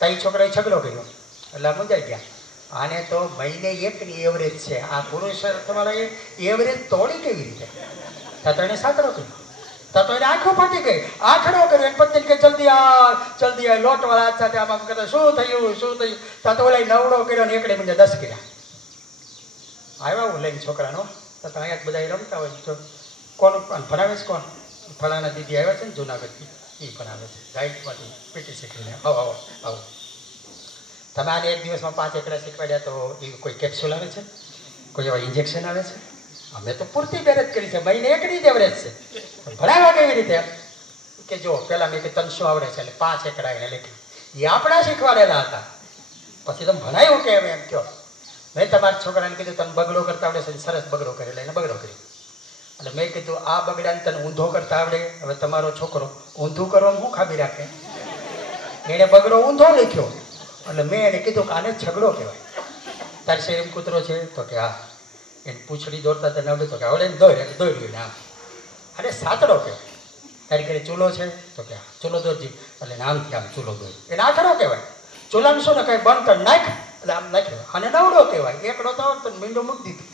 તઈ છોકરાએ ઝઘડો કર્યો એટલે મુંજાઈ ગયા. આને તો મહિને 1ની એવરેજ છે, આ પુરુષાર્થવાળાએ એવરેજ તોડી કેવી રીતે? તો એને સાતડો કર્યો, તો એને આંખો ફાટી ગઈ, આંખડો કર્યો. એને પત્ની કે જલ્દી આ લોટવાળા હાથ સાથે આમ કરતા શું થયું? તો ઓલા નવડો કર્યો ને એકડે મને 10 કર્યા. આવ્યા હું લઈને છોકરાનો તો અહીંયા બધા રમતા હોય. તો કોણ ભણાવે છે? કોણ? ફલાણા દીદી આવ્યા છે ને જુનાગઢથી, એ ભણાવે છે ગાઈડમાંથી પીટી શીખવીને. આવો તમે આને એક દિવસમાં 5 એકડા શીખવાડ્યા તો એ કોઈ કેપ્સ્યુલ આવે છે? કોઈ એવા ઇન્જેક્શન આવે છે? અમે તો પૂરતી મહેનત કરી છે, મહિને 1ની જ એવરેજ છે. ભણાવ્યા કેવી રીતે? કે જો પહેલાં મેં કે તને શું આવડે છે એટલે 5 એકડા એને લખી. એ આપણા શીખવાડેલા હતા. પછી તમે ભણાવ્યું કે એમ કહો. મેં તમારા છોકરાને કીધું તને બગડો કરતા આવડે છે? સરસ બગડો કરે. એટલે એને બગડો કર્યો. એટલે મેં કીધું આ બગડાને તને ઊંધો કરતા આવડે? હવે તમારો છોકરો ઊંધું કરવામાં શું ખાબી રાખે? એણે બગડો ઊંધો લખ્યો. એટલે મેં એને કીધું કે આને ઝઘડો કહેવાય. તારી શેરીમ કૂતરો છે? તો કે હા. એને પૂંછડી દોડતા તને આવડે? તો કે આવડે ને દોડ્યું ને આમ. અરે સાતડો કહેવાય. તારી ઘરે ચૂલો છે? તો કે હા. ચૂલો દોરજી એટલે આમથી આમ ચૂલો દોર. એને આઠડો કહેવાય. ચૂલામાં શું ને કઈ બંધ કર નાખ એટલે આમ નાખ્યો. અને નવડો કહેવાય. એકડો તો આવડતો મીંડો મૂકી દીધું.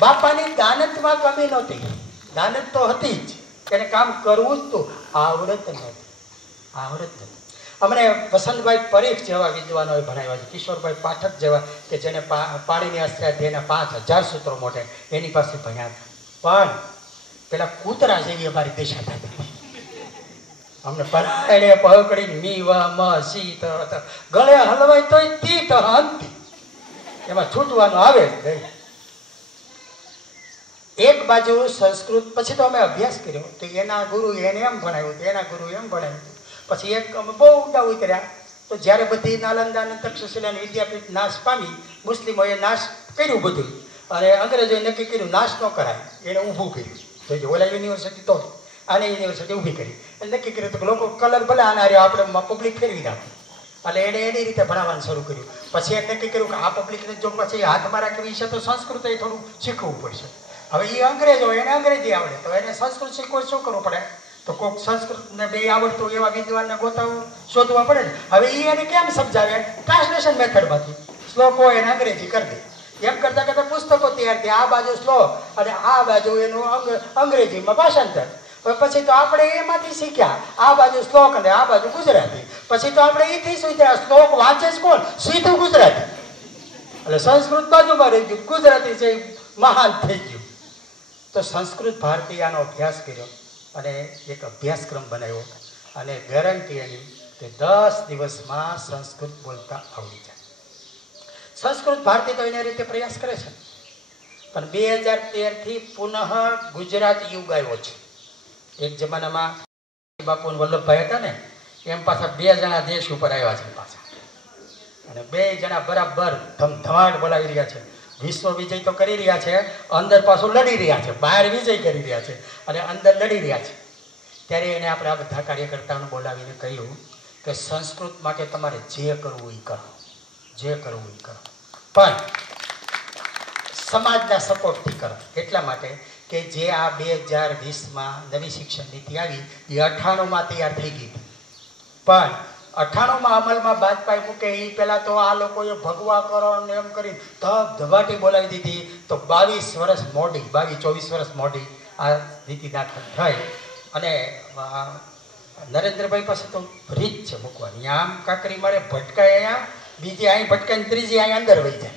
બાપાની દાનતમાં કમી નહોતી, દાનત તો હતી જ. એને કામ કરવું જ તો આવડત નથી. અમને વસંતભાઈ પરીખ જેવા વિદ્વાનોએ ભણાવ્યા છે, કિશોરભાઈ પાઠક જેવા કે જેને પાણીની અષ્ટાધ્યાયના 5000 સૂત્રો મોટે એની પાસે ભણ્યા. પણ પેલા કૂતરા જેવી અમારી દિશા થતી. અમને પરાયણે પકડીને મી વ મ સી ત ગળે હલવાય તોય તી ત અંતિ એમાં છૂટવાનું આવે જ નહીં. એક બાજુ સંસ્કૃત, પછી તો અમે અભ્યાસ કર્યો તો એના ગુરુ એને એમ ભણાવ્યું, એના ગુરુ એમ ભણાવ્યું. પછી એક અમે બહુ ઊંડા ઉતર્યા તો જ્યારે બધી નાલંદા અને તક્ષશિલા વિદ્યાપીઠ નાશ પામી, મુસ્લિમોએ નાશ કર્યું બધું અને અંગ્રેજોએ નક્કી કર્યું નાશ ન કરાય, એને ઊભું કર્યું. તો ઓલા યુનિવર્સિટી તો આને યુનિવર્સિટી ઊભી કરી એટલે નક્કી કર્યું તો લોકો કલર ભલે આના રહ્યો આપણે પબ્લિક ફેરવી નાખું. એટલે એને એની રીતે ભણાવવાનું શરૂ કર્યું. પછી એને નક્કી કર્યું કે આ પબ્લિકને જો પછી હાથમાં રાખવી છે તો સંસ્કૃત એ થોડું શીખવું પડશે. હવે એ અંગ્રેજો એને અંગ્રેજી આવડે તો એને સંસ્કૃત શીખવું શું કરવું પડે? તો કોઈક સંસ્કૃતને બે આવડતું એવા વિદ્વાનને ગોતાવું શોધવા પડે ને. હવે એ એને કેમ સમજાવે? ટ્રાન્સલેશન મેથડમાંથી શ્લોકો એને અંગ્રેજી કરી દે. એમ કરતા કરતા પુસ્તકો તૈયાર થયા. આ બાજુ શ્લોક અને આ બાજુ એનું અંગ્રેજીમાં ભાષાંતર. પછી તો આપણે એમાંથી શીખ્યા, આ બાજુ શ્લોક અને આ બાજુ ગુજરાતી. પછી તો આપણે એથી શીખ્યા શ્લોક વાંચે જ કોણ? સીધું ગુજરાતી. એટલે સંસ્કૃત બાજુમાં રહી ગયું, ગુજરાતી છે મહાન થઈ ગયું. તો સંસ્કૃત ભારતીયનો અભ્યાસ કર્યો અને એક અભ્યાસક્રમ બનાવ્યો અને ગેરંટી એની કે 10 દિવસમાં સંસ્કૃત બોલતા આવડી જાય. સંસ્કૃત ભારતી તો એની રીતે પ્રયાસ કરે છે, પણ 2013થી પુનઃ ગુજરાત યુગ આવ્યો છે. એક જમાનામાં બાપુ વલ્લભભાઈ હતા ને એમ પાછા 2 જણા દેશ ઉપર આવ્યા છે પાછા, અને 2 જણા બરાબર ધમધમાટ બોલાવી રહ્યા છે. વિશ્વ વિજય તો કરી રહ્યા છે, અંદર પાછું લડી રહ્યા છે. બહાર વિજય કરી રહ્યા છે અને અંદર લડી રહ્યા છે. ત્યારે એને આપણે આ બધા કાર્યકર્તાઓને બોલાવીને કહ્યું કે સંસ્કૃત માટે તમારે જે કરવું એ કરો, જે કરવું એ કરો, પણ સમાજના સપોર્ટથી કરો. એટલા માટે કે જે આ 2020માં નવી શિક્ષણ નીતિ આવી એ 98માં તૈયાર થઈ ગઈ, પણ 98માં અમલમાં બાજપાઈ મૂકે એ પહેલાં તો આ લોકોએ ભગવા કરો ને એમ કરી ધબધબાટી બોલાવી દીધી. તો 22 વર્ષ મોડી, 22-24 વર્ષ મોડી આ નીતિ દાખલ થઈ. અને નરેન્દ્રભાઈ પાસે તો રીત છે મૂકવાની. આમ કાકરી મારે ભટકાય અહીંયા, બીજી અહીં ભટકાય, ત્રીજી અહીં અંદર વહી જાય.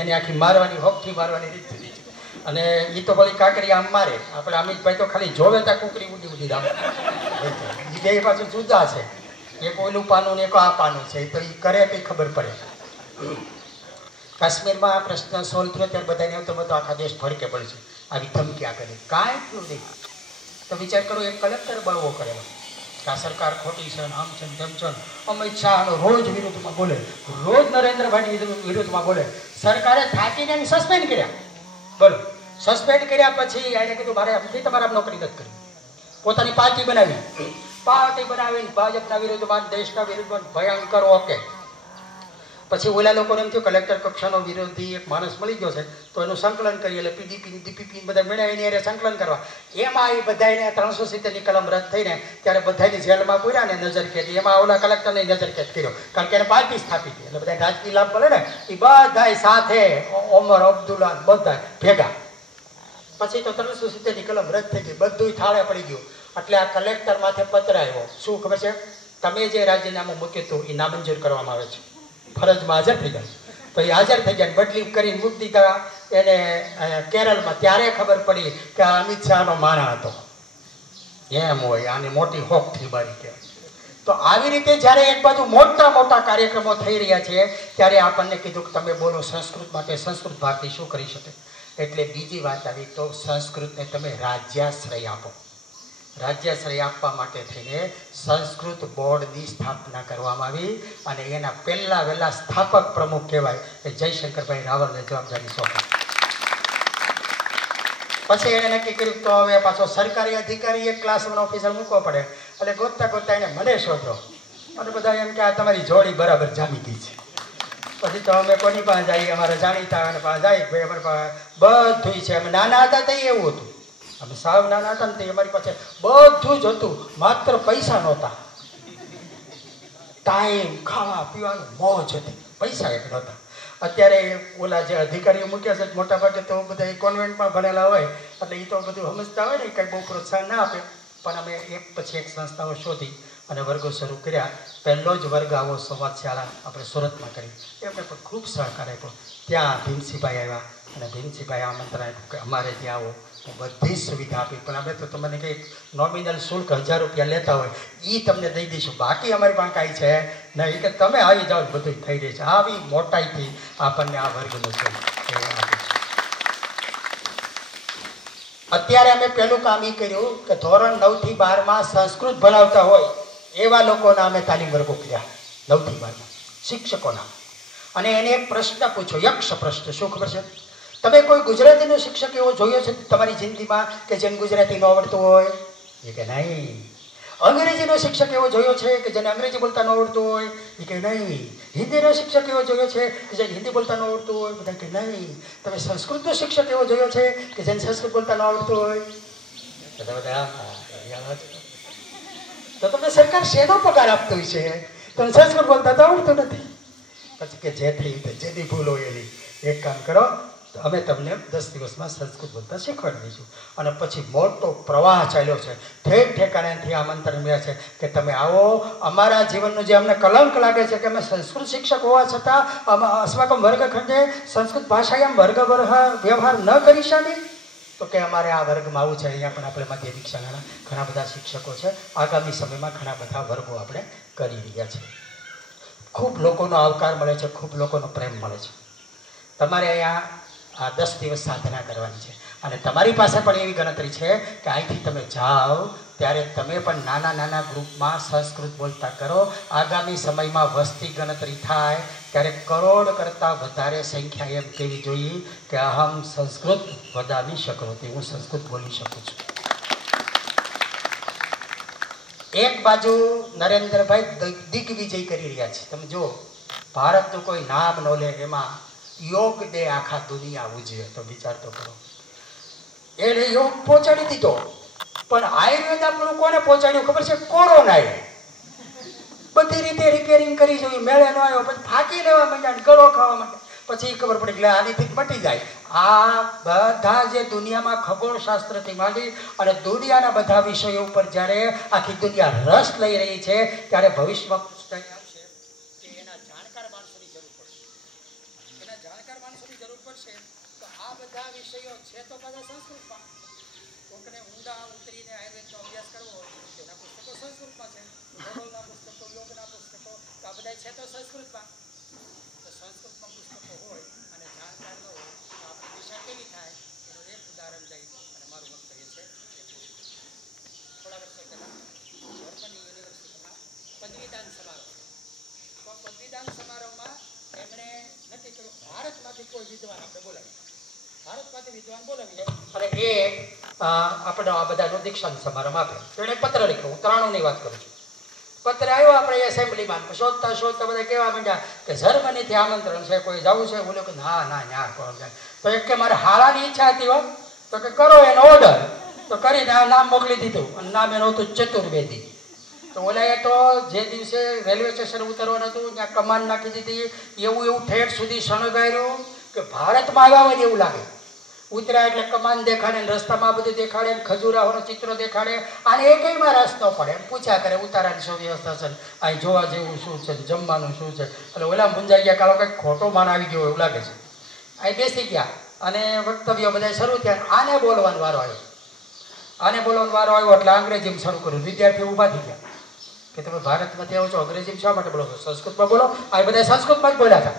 એને આખી મારવાની, હોકથી મારવાની રીત થઈ છે. અને એ તો ભલે કાકરી આમ મારે, આપણે અમિતભાઈ તો ખાલી જોવે ત્યાં કુકરી ઉડી ઉડી આમ. એ બે પાછું જુદા છે, એક ઓલું પાનું ને એક આ પાનું છે. તો એ કરે કંઈ ખબર પડે. કાશ્મીરમાં આ પ્રશ્ન સોલ્વ થયો ત્યારે બધાને એમ તો બધો આખા દેશ ભડકે પડશે, આવી ધમકી આપે કાંઈ થયું નહીં. તો વિચાર કરો, એક કલેક્ટર બળવો કરેલો કે આ સરકાર ખોટી છે, આમ છે તેમ છે. અમિત શાહનો રોજ વિરુદ્ધમાં બોલે, રોજ નરેન્દ્રભાઈની વિરુદ્ધમાં બોલે. સરકારે થાકીને એને સસ્પેન્ડ કર્યા. બોલો, સસ્પેન્ડ કર્યા પછી એને કીધું મારે અમથી તમારા નોકરી નથી કરી. પોતાની પાર્ટી બનાવીને ભાજપના વિરુદ્ધમાં, દેશના વિરુદ્ધમાં ભયંકર ઓકે. પછી ઓલા લોકોને એમ થયું કલેક્ટર કક્ષાનો વિરોધી એક માણસ મળી ગયો છે તો એનું સંકલન કરીએ એટલે પીડીપી ડીપીપી બધા મેળવીને એને સંકલન કરવા. એમાં એ બધાને 370ની કલમ રદ થઈને ત્યારે બધાની જેલમાં પૂર્યા ને નજર કેદ. એમાં ઓલા કલેક્ટરને નજર કેદ કર્યો કારણ કે એને પાર્ટી સ્થાપી હતી એટલે બધા રાજકીય લાભ મળે ને એ બધા સાથે ઓમર અબ્દુલ્લા બધા ભેગા. પછી તો 370ની કલમ રદ થઈ ગઈ, બધું થાળે પડી ગયું. એટલે આ કલેક્ટર માથે પત્ર આવ્યો. શું ખબર છે? તમે જે રાજીનામું મૂક્યું હતું એ નામંજૂર કરવામાં આવે છે, ફરજમાં હાજર થઈ ગયા. તો એ હાજર થઈ ગયા, બદલી કરીને મૂકી દીધા એને કેરળમાં. ત્યારે ખબર પડી કે આ અમિત શાહનો માણા હતો. એમ હોય, આની મોટી હોક થઈ બારી કે. તો આવી રીતે જ્યારે એક બાજુ મોટા મોટા કાર્યક્રમો થઈ રહ્યા છે ત્યારે આપણને કીધું કે તમે બોલો સંસ્કૃત માટે, સંસ્કૃત ભારતી શું કરી શકે. એટલે બીજી વાત આવી તો સંસ્કૃતને તમે રાજ્યાશ્રય આપો. રાજ્યાશ્રય આપવા માટે થઈને સંસ્કૃત બોર્ડની સ્થાપના કરવામાં આવી અને એના પહેલા વહેલા સ્થાપક પ્રમુખ કહેવાય એ જયશંકરભાઈ રાવલને જવાબદારી સોંપી. પછી એને નક્કી કર્યું તો હવે પાછો સરકારી અધિકારી એક ક્લાસ 1 ઓફિસર મૂકવો પડે. એટલે ગોતતા ગોતતા એને મને શોધો અને બધા એમ કે આ તમારી જોડી બરાબર જામી ગઈ છે. પછી તો અમે કોની પાસે જઈએ, અમારે જાણીતા અને પાસે જાય ભાઈ અમારી પાસે બધું છે. અમે નાના હતા તો એવું હતું, અમે સાવ નાના હતા ને અમારી પાસે બધું જ હતું, માત્ર પૈસા નહોતા. ટાઈમ, ખાવા પીવાનું મોજ હતી, પૈસા એક નહોતા. અત્યારે ઓલા જે અધિકારીઓ મૂક્યા છે મોટા ભાગે તો બધા કોન્વેન્ટમાં ભણેલા હોય એટલે એ તો બધું સમજતા હોય ને, કંઈ બહુ પ્રોત્સાહન ના આપે. પણ અમે એક પછી એક સંસ્થાઓ શોધી અને વર્ગો શરૂ કર્યા. પહેલો જ વર્ગ આવો સંવાદ શાળા આપણે સુરતમાં કરી, એમને પણ ખૂબ સહકાર આપ્યો. ત્યાં ભીમસિંહભાઈ આવ્યા અને ભીમસિંહભાઈ આમંત્રણ આપ્યું કે અમારે ત્યાં આવો, હું બધી જ સુવિધા આપી. પણ અમે તો તમને કંઈક નોમિનલ શુલ્ક 1000 રૂપિયા લેતા હોય એ તમને દઈ દઈશું, બાકી અમારી પાસે કાંઈ છે નહીં, કે તમે આવી જાઓ બધું થઈ રહે છે. આવી મોટાઈથી આપણને આ વર્ગનું છે એ આપે છે. અત્યારે અમે પહેલું કામ એ કર્યું કે ધોરણ 9 થી 12માં સંસ્કૃત ભણાવતા હોય એવા લોકોના અમે તાલીમ વર્ગો કર્યા 9 થી 12માં શિક્ષકોના. અને એને એક પ્રશ્ન પૂછો, યક્ષ પ્રશ્ન. શું ખબર છે? તમે કોઈ ગુજરાતીનો શિક્ષક એવો જોયો છે તમારી જિંદગીમાં કે જેને ગુજરાતી ન આવડતું હોય? એ કે નહીં. અંગ્રેજીનો શિક્ષક એવો જોયો છે કે જેને અંગ્રેજી બોલતા ન આવડતું હોય? એ કે નહીં. હિન્દીનો શિક્ષક એવો જોયો છે કે જેને હિન્દી બોલતા ન આવડતું હોય? બધા કે નહીં. તમે સંસ્કૃતનો શિક્ષક એવો જોયો છે કે જેને સંસ્કૃત બોલતા ન આવડતું હોય? તો તમને સરકાર શેનો પગાર આપતું હોય છે? તમને સંસ્કૃત બોલતા તો આવડતું નથી. પછી કે જે થઈ જેની ભૂલ હોય એની એક કામ કરો, અમે તમને 10 દિવસમાં સંસ્કૃત બોલતા શીખવાડી દઈશું. અને પછી મોટો પ્રવાહ ચાલ્યો છે, ઠેક ઠેકાણેથી આમંત્રણ મળ્યા છે કે તમે આવો. અમારા જીવનનું જે અમને કલંક લાગે છે કે અમે સંસ્કૃત શિક્ષક હોવા છતાં અસ્માકમ વર્ગખંડે સંસ્કૃત ભાષાયામ વર્ગ વ્યવહાર ન કરી શકીએ, તો કે અમારે આ વર્ગમાં આવું છે. અહીંયા પણ આપણે મધ્ય દીક્ષાના ઘણા બધા શિક્ષકો છે. આગામી સમયમાં ઘણા બધા વર્ગો આપણે કરી રહ્યા છીએ. ખૂબ લોકોનો આવકાર મળે છે, ખૂબ લોકોનો પ્રેમ મળે છે. તમારે અહીંયા આ 10 દિવસ સાધના કરવાની છે અને તમારી પાસે પણ એવી ગણતરી છે કે અહીંથી તમે જાઓ ત્યારે તમે પણ નાના નાના ગ્રુપમાં સંસ્કૃત બોલતા કરો. આગામી સમયમાં વસ્તી ગણતરી થાય ત્યારે કરોડ કરતાં વધારે સંખ્યા એમ કહેવી જોઈએ કે અહમ સંસ્કૃત વદામી શક્નોતિ, હું સંસ્કૃત બોલી શકું છું. એક બાજુ નરેન્દ્રભાઈ દિગ્વિજય કરી રહ્યા છે. તમે જો ભારતનું કોઈ નામ ન લે, એમાં યોગ ડે આખા દુનિયા ઉજવે તો વિચાર તો કરો. એને યોગ પહોંચાડી દીધો, પણ આયુર્વેદ આપણું કોને પહોંચાડ્યું ખબર છે? કોરોનાએ. બધી રીતે રિપેરિંગ કરી જોયું, મેળે ન આવ્યો, પછી ફાંકી લેવા માંડ્યા, ગળો ખાવા માંડ્યા. પછી ખબર પડી કે આનીથી મટી જાય. આ બધા જે દુનિયામાં ખગોળશાસ્ત્રથી માંડી અને દુનિયાના બધા વિષયો ઉપર જ્યારે આખી દુનિયા રસ લઈ રહી છે ત્યારે ભવિષ્યમાં આવશે કે એના જાણકાર માણસોની જરૂર પડશે. એના જાણકાર માણસોની જરૂર પડશે. તો આ બધા વિષયો છે તો બધા સંસ્કૃતમાં. કોકને ઊંડા ઉતરીને આયુર્વેદનો અભ્યાસ કરવો હોય તેના પુસ્તકો સંસ્કૃતમાં છે, ભૂગોળના પુસ્તકો, યોગના પુસ્તકો, આ બધા છે તો સંસ્કૃતમાં. તો સંસ્કૃતમાં પુસ્તકો હોય અને જાણકાર ન હોય તો આપણી દિશા કેવી થાય એનું એક ઉદાહરણ દઈ અને મારું વક્તવ્ય છે એ પૂરું. થોડા વર્ષો પહેલાં જર્મની યુનિવર્સિટીમાં પદવીદાન સમારોહ. તો પદવીદાન સમારોહમાં એમણે નક્કી કર્યું ભારતમાંથી કોઈ વિદ્વાન આપણે બોલાવીએ, ભારતમાંથી વિદ્વાન બોલાવીએ અને એ આપણે આ બધાનો દીક્ષાંત સમારંભ આપે. એણે પત્ર લખ્યો, હું 93ની વાત કરું છું. પત્ર આવ્યો આપણે એસેમ્બલીમાં, શોધતા શોધતા બધા કહેવા માંડ્યા કે જર્મનીથી આમંત્રણ છે, કોઈ જવું છે? બોલ્યો કે ના ના ન્યા કોણ જાય. તો એક કે મારે હાલાની ઈચ્છા હતી હો. તો કે કરો એનો ઓર્ડર. તો કરીને આ નામ મોકલી દીધું અને નામ એનું હતું ચતુર્વેદી. તો ઓલાએ તો જે દિવસે રેલવે સ્ટેશન ઉતરવાનું હતું ત્યાં કમાન નાખી દીધી, એવું ઠેઠ સુધી શણગાર્યું કે ભારતમાં આવ્યા હોય એવું લાગે. ઉતર્યા એટલે કમાન દેખાડે ને રસ્તામાં બધું દેખાડે ને ખજૂરાહોનો ચિત્રો દેખાડે, અને એકમાં રસ ન પડે. એમ પૂછ્યા કરે ઉતારાની શું વ્યવસ્થા છે, અહીં જોવા જેવું શું છે, જમવાનું શું છે. એટલે ઓલા મુંજાઈ ગયા, કાલો કંઈક ખોટો માન આવી ગયો એવું લાગે છે. અહીં બેસી ગયા અને વક્તવ્યો બધા શરૂ થયા. આને બોલવાનો વારો આવ્યો. એટલે અંગ્રેજીમાં શરૂ કર્યું. વિદ્યાર્થીઓ ઊભા થઈ ગયા કે તમે ભારતમાંથી આવો છો, અંગ્રેજીમાં શા માટે બોલો છો? સંસ્કૃતમાં બોલો. આ બધા સંસ્કૃતમાં જ બોલ્યા હતા.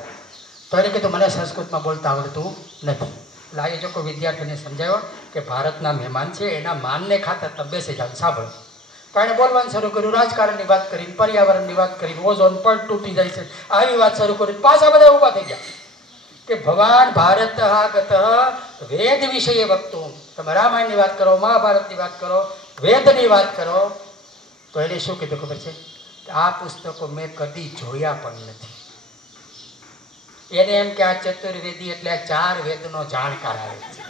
તો એને કીધું મને સંસ્કૃતમાં બોલતા આવડતું નથી. એટલે આયોજકો વિદ્યાર્થીને સમજાવ્યો કે ભારતના મહેમાન છે, એના માનને ખાતર તમે બેસી જાઓ, સાંભળો. તો એને બોલવાનું શરૂ કર્યું. રાજકારણની વાત કરીને, પર્યાવરણની વાત કરીને, ઓઝોન પણ તૂટી જાય છે, આવી વાત શરૂ કરી. પાછા બધા ઊભા થઈ ગયા કે ભગવાન ભારત આગત વેદ વિષય વક્તું. તમે રામાયણની વાત કરો, મહાભારતની વાત કરો, વેદની વાત કરો. તો એને શું કીધું ખબર છે? આ પુસ્તકો મેં કદી જોયા પણ નથી. એને એમ કે આ ચતુર્વેદી એટલે આ 4 વેદનો જાણકાર આવે છે.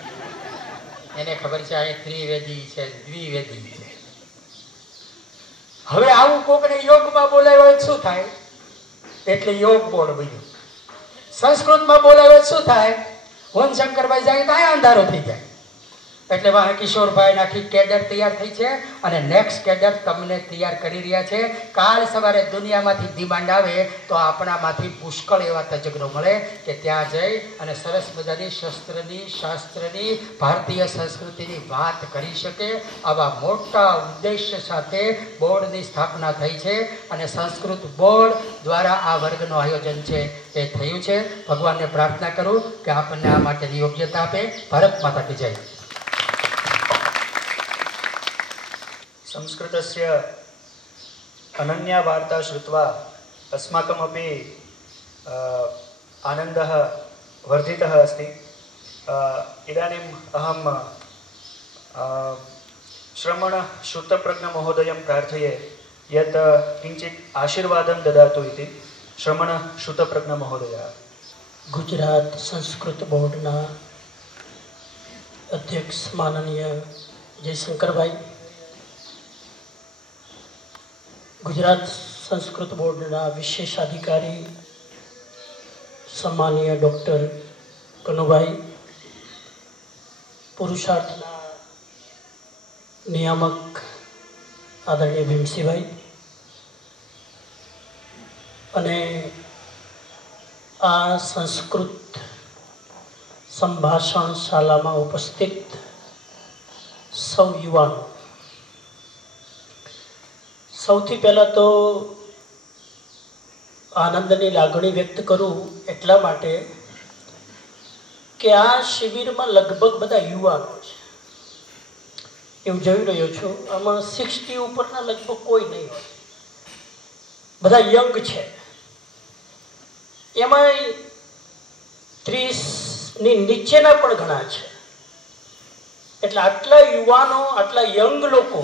એને ખબર છે આ ત્રિવેદી છે, દ્વિવેદી છે. હવે આવું કોકને યોગમાં બોલાવ્યો શું થાય? એટલે યોગ બોર્ડ બન્યું. સંસ્કૃતમાં બોલાવ્યો શું થાય? હોન શંકરભાઈ જાય તો આ અંધારો થઈ જાય. એટલે વાહ કિશોરભાઈ આખી કેડર તૈયાર થઈ છે અને નેક્સ્ટ કેડર તમને તૈયાર કરી રહ્યા છે. કાલ સવારે દુનિયામાંથી ડિમાન્ડ આવે તો આપણામાંથી પુષ્કળ એવા તજજ્ઞો મળે કે ત્યાં જઈ અને સરસ મજાની શસ્ત્રની શાસ્ત્રની ભારતીય સંસ્કૃતિની વાત કરી શકે. આવા મોટા ઉદ્દેશ્ય સાથે બોર્ડની સ્થાપના થઈ છે અને સંસ્કૃત બોર્ડ દ્વારા આ વર્ગનું આયોજન છે એ થયું છે. ભગવાનને પ્રાર્થના કરું કે આપણને આ માટેની યોગ્યતા આપે. ભારત માતા કી જય. संस्कृतस्य अनन्या वार्ता श्रुत्वा अस्माकमपि आनन्दः वर्धितः अस्ति. इदानीम् अहं श्रमण श्रुतप्रज्ञमहोदयं प्रार्थये यत् किञ्चित् आशीर्वादं ददातु इति. श्रमण श्रुतप्रज्ञमहोदयः. गुजरात संस्कृत बोर्डना अध्यक्ष माननीय जयशंकरभाई, गुजरात संस्कृत बोर्डना विशेष अधिकारी सम्मानीय डॉक्टर कनुभाई, पुरुषार्थना नियामक आदरणीय भीमसिंहभाई અને આ સંસ્કૃત સંભાષણ શાળામાં ઉપસ્થિત સૌ યુવાનો, સૌથી પહેલાં તો આનંદની લાગણી વ્યક્ત કરું એટલા માટે કે આ શિબિરમાં લગભગ બધા યુવાનો છે એવું જોઈ રહ્યો છું. આમાં 60 ઉપરના લગભગ કોઈ નહીં હોય, બધા યંગ છે. એમાં 30ની નીચેના પણ ઘણા છે. એટલે આટલા યુવાનો, આટલા યંગ લોકો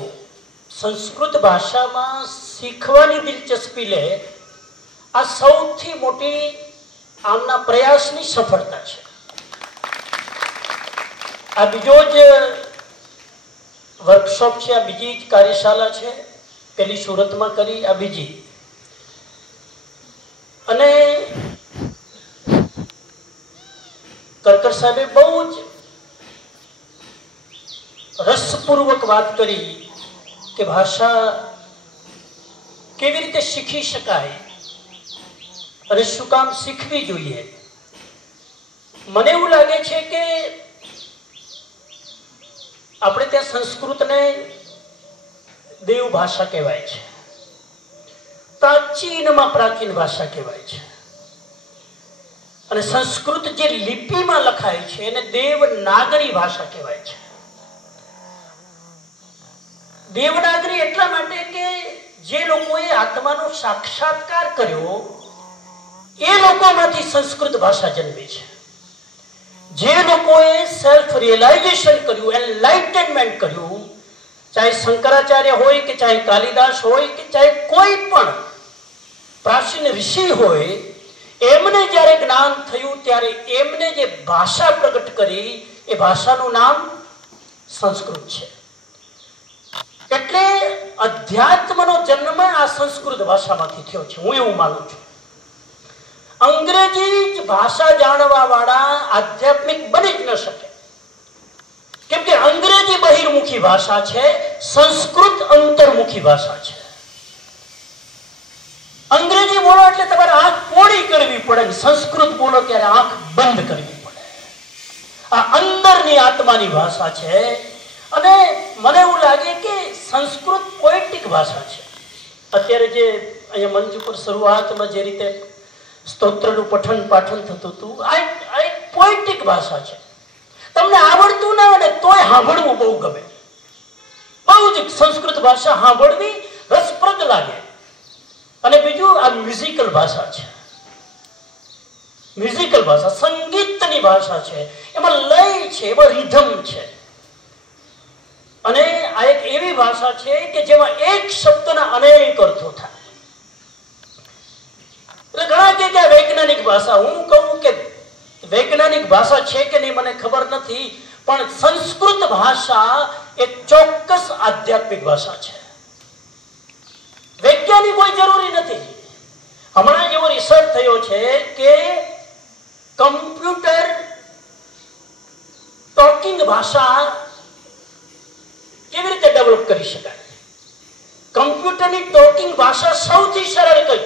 સંસ્કૃત ભાષામાં શીખવાની દિલચસ્પી લે, આ સૌથી મોટી આમના પ્રયાસની સફળતા છે. આ બીજો જ વર્કશોપ છે, આ બીજી જ કાર્યશાળા છે. પેલી સુરતમાં કરી, આ બીજી. અને કરકર સાહેબે બહુ જ રસપૂર્વક વાત કરી કે ભાષા કેવી રીતે શીખી શકાય અને શું કામ શીખવી જોઈએ. મને એવું લાગે છે કે આપણે ત્યાં સંસ્કૃતને દેવ ભાષા કહેવાય છે, પ્રાચીનમાં પ્રાચીન ભાષા કહેવાય છે. અને સંસ્કૃત જે લિપિમાં લખાય છે એને દેવનાગરી ભાષા કહેવાય છે. દેવનાગરી એટલા માટે કે જે લોકોએ આત્માનો સાક્ષાત્કાર કર્યો એ લોકોમાંથી સંસ્કૃત ભાષા જન્મી છે. જે લોકોએ સેલ્ફ રિયલાઇઝેશન કર્યું, એનલાઇટનમેન્ટ કર્યું, ચાહે શંકરાચાર્ય હોય કે ચાહે કાલિદાસ હોય કે ચાહે કોઈ પણ પ્રાચીન ઋષિ હોય, એમને જ્યારે જ્ઞાન થયું ત્યારે એમને જે ભાષા પ્રગટ કરી એ ભાષાનું નામ સંસ્કૃત છે. એટલે અધ્યાત્મનો જન્મ આ સંસ્કૃત ભાષામાંથી થયો છે, હું એવું માનું છું. અંગ્રેજી જ ભાષા જાણવા વાળા આધ્યાત્મિક બની જ ન શકે, કેમ કે અંગ્રેજી બહિર્મુખી ભાષા છે, સંસ્કૃત અંતર્મુખી ભાષા છે. અંગ્રેજી બોલો એટલે તમારે આંખ પોળી કરવી પડે, સંસ્કૃત બોલો ત્યારે આંખ બંધ કરવી પડે. આ અંદરની આત્માની ભાષા છે. અને મને એવું લાગે કે સંસ્કૃત પોએટિક ભાષા છે. અત્યારે જે અહીંયા મંચ ઉપર શરૂઆતમાં જે રીતે સ્તોત્રનું પઠન પાઠન થતું હતું, આ એક પોએટિક ભાષા છે. તમને આવડતું ના હોય તોય સાંભળવું બહુ ગમે. બહુ જ સંસ્કૃત ભાષા સાંભળવી રસપ્રદ લાગે. અને બીજું આ મ્યુઝિકલ ભાષા છે. મ્યુઝિકલ ભાષા સંગીતની ભાષા છે. એમાં લય છે, એમાં રિધમ છે. અને આ એક એવી ભાષા છે કે જેમાં એક શબ્દના અનેક અર્થો થાય. એટલે ઘણા કે વૈજ્ઞાનિક ભાષા, હું કહું કે વૈજ્ઞાનિક ભાષા છે કે નહીં મને ખબર નથી, પણ સંસ્કૃત ભાષા એક ચોક્કસ આધ્યાત્મિક ભાષા છે. વૈજ્ઞાનિક કોઈ જરૂરી નથી. હમણાં જેવો રિસર્ચ થયો છે કે કમ્પ્યુટર ટોકિંગ ભાષા કેવી રીતે ડેવલપ કરી શકાય. કમ્પ્યુટરની ટોકિંગ ભાષા સૌથી સરળ કઈ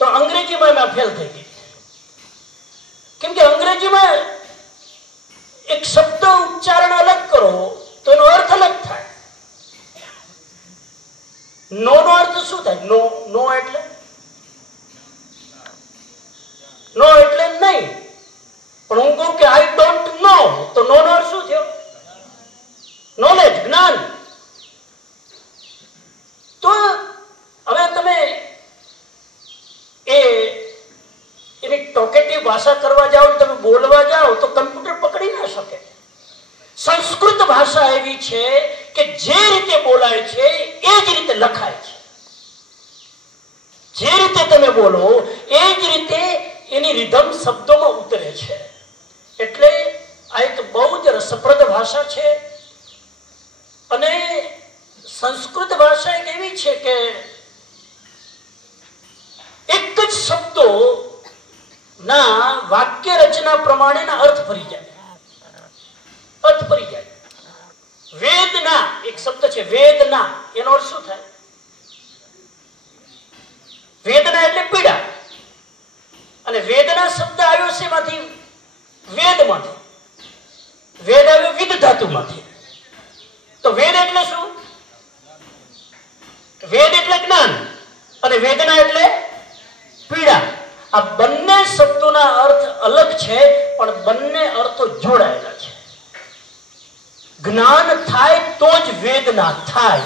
તો અંગ્રેજીમાં એમાં ફેલ થઈ ગઈ. કેમ કે અંગ્રેજીમાં એક શબ્દ ઉચ્ચારણ અલગ કરો તો એનો અર્થ અલગ થાય. નો નો અર્થ શું થાય? નો નો એટલે નહીં. પણ હું કહું કે આઈ ડોન્ટ નો, તો નો નો અર્થ શું થયો? નોલેજ, જ્ઞાન. તો હવે તમે એની ટોકેટિવ ભાષા કરવા જાઓ, તમે બોલવા જાઓ તો કમ્પ્યુટર પકડી ના શકે. સંસ્કૃત ભાષા એવી છે કે જે રીતે બોલાય છે એ જ રીતે લખાય છે. જે રીતે તમે બોલો એ જ રીતે એની રિધમ શબ્દોમાં ઉતરે છે. એટલે આ એક બહુ જ રસપ્રદ ભાષા છે. અને સંસ્કૃત ભાષા એક એવી છે કે એક જ શબ્દો ના વાક્ય રચના પ્રમાણેના અર્થ ફરી જાય. વેદના એક શબ્દ છે, વેદના, એનો અર્થ શું થાય? વેદના એટલે પીડા. અને વેદના શબ્દ આવ્યો છે એમાંથી, વેદમાંથી. વેદ આવ્યો વિદ ધાતુમાંથી. તો વેદ એટલે શું? વેદ એટલે જ્ઞાન અને વેદના એટલે પીડા. આ બંને શબ્દોના અર્થ અલગ છે પણ બંને અર્થો જોડાયેલા છે. જ્ઞાન થાય તો જ વેદના થાય,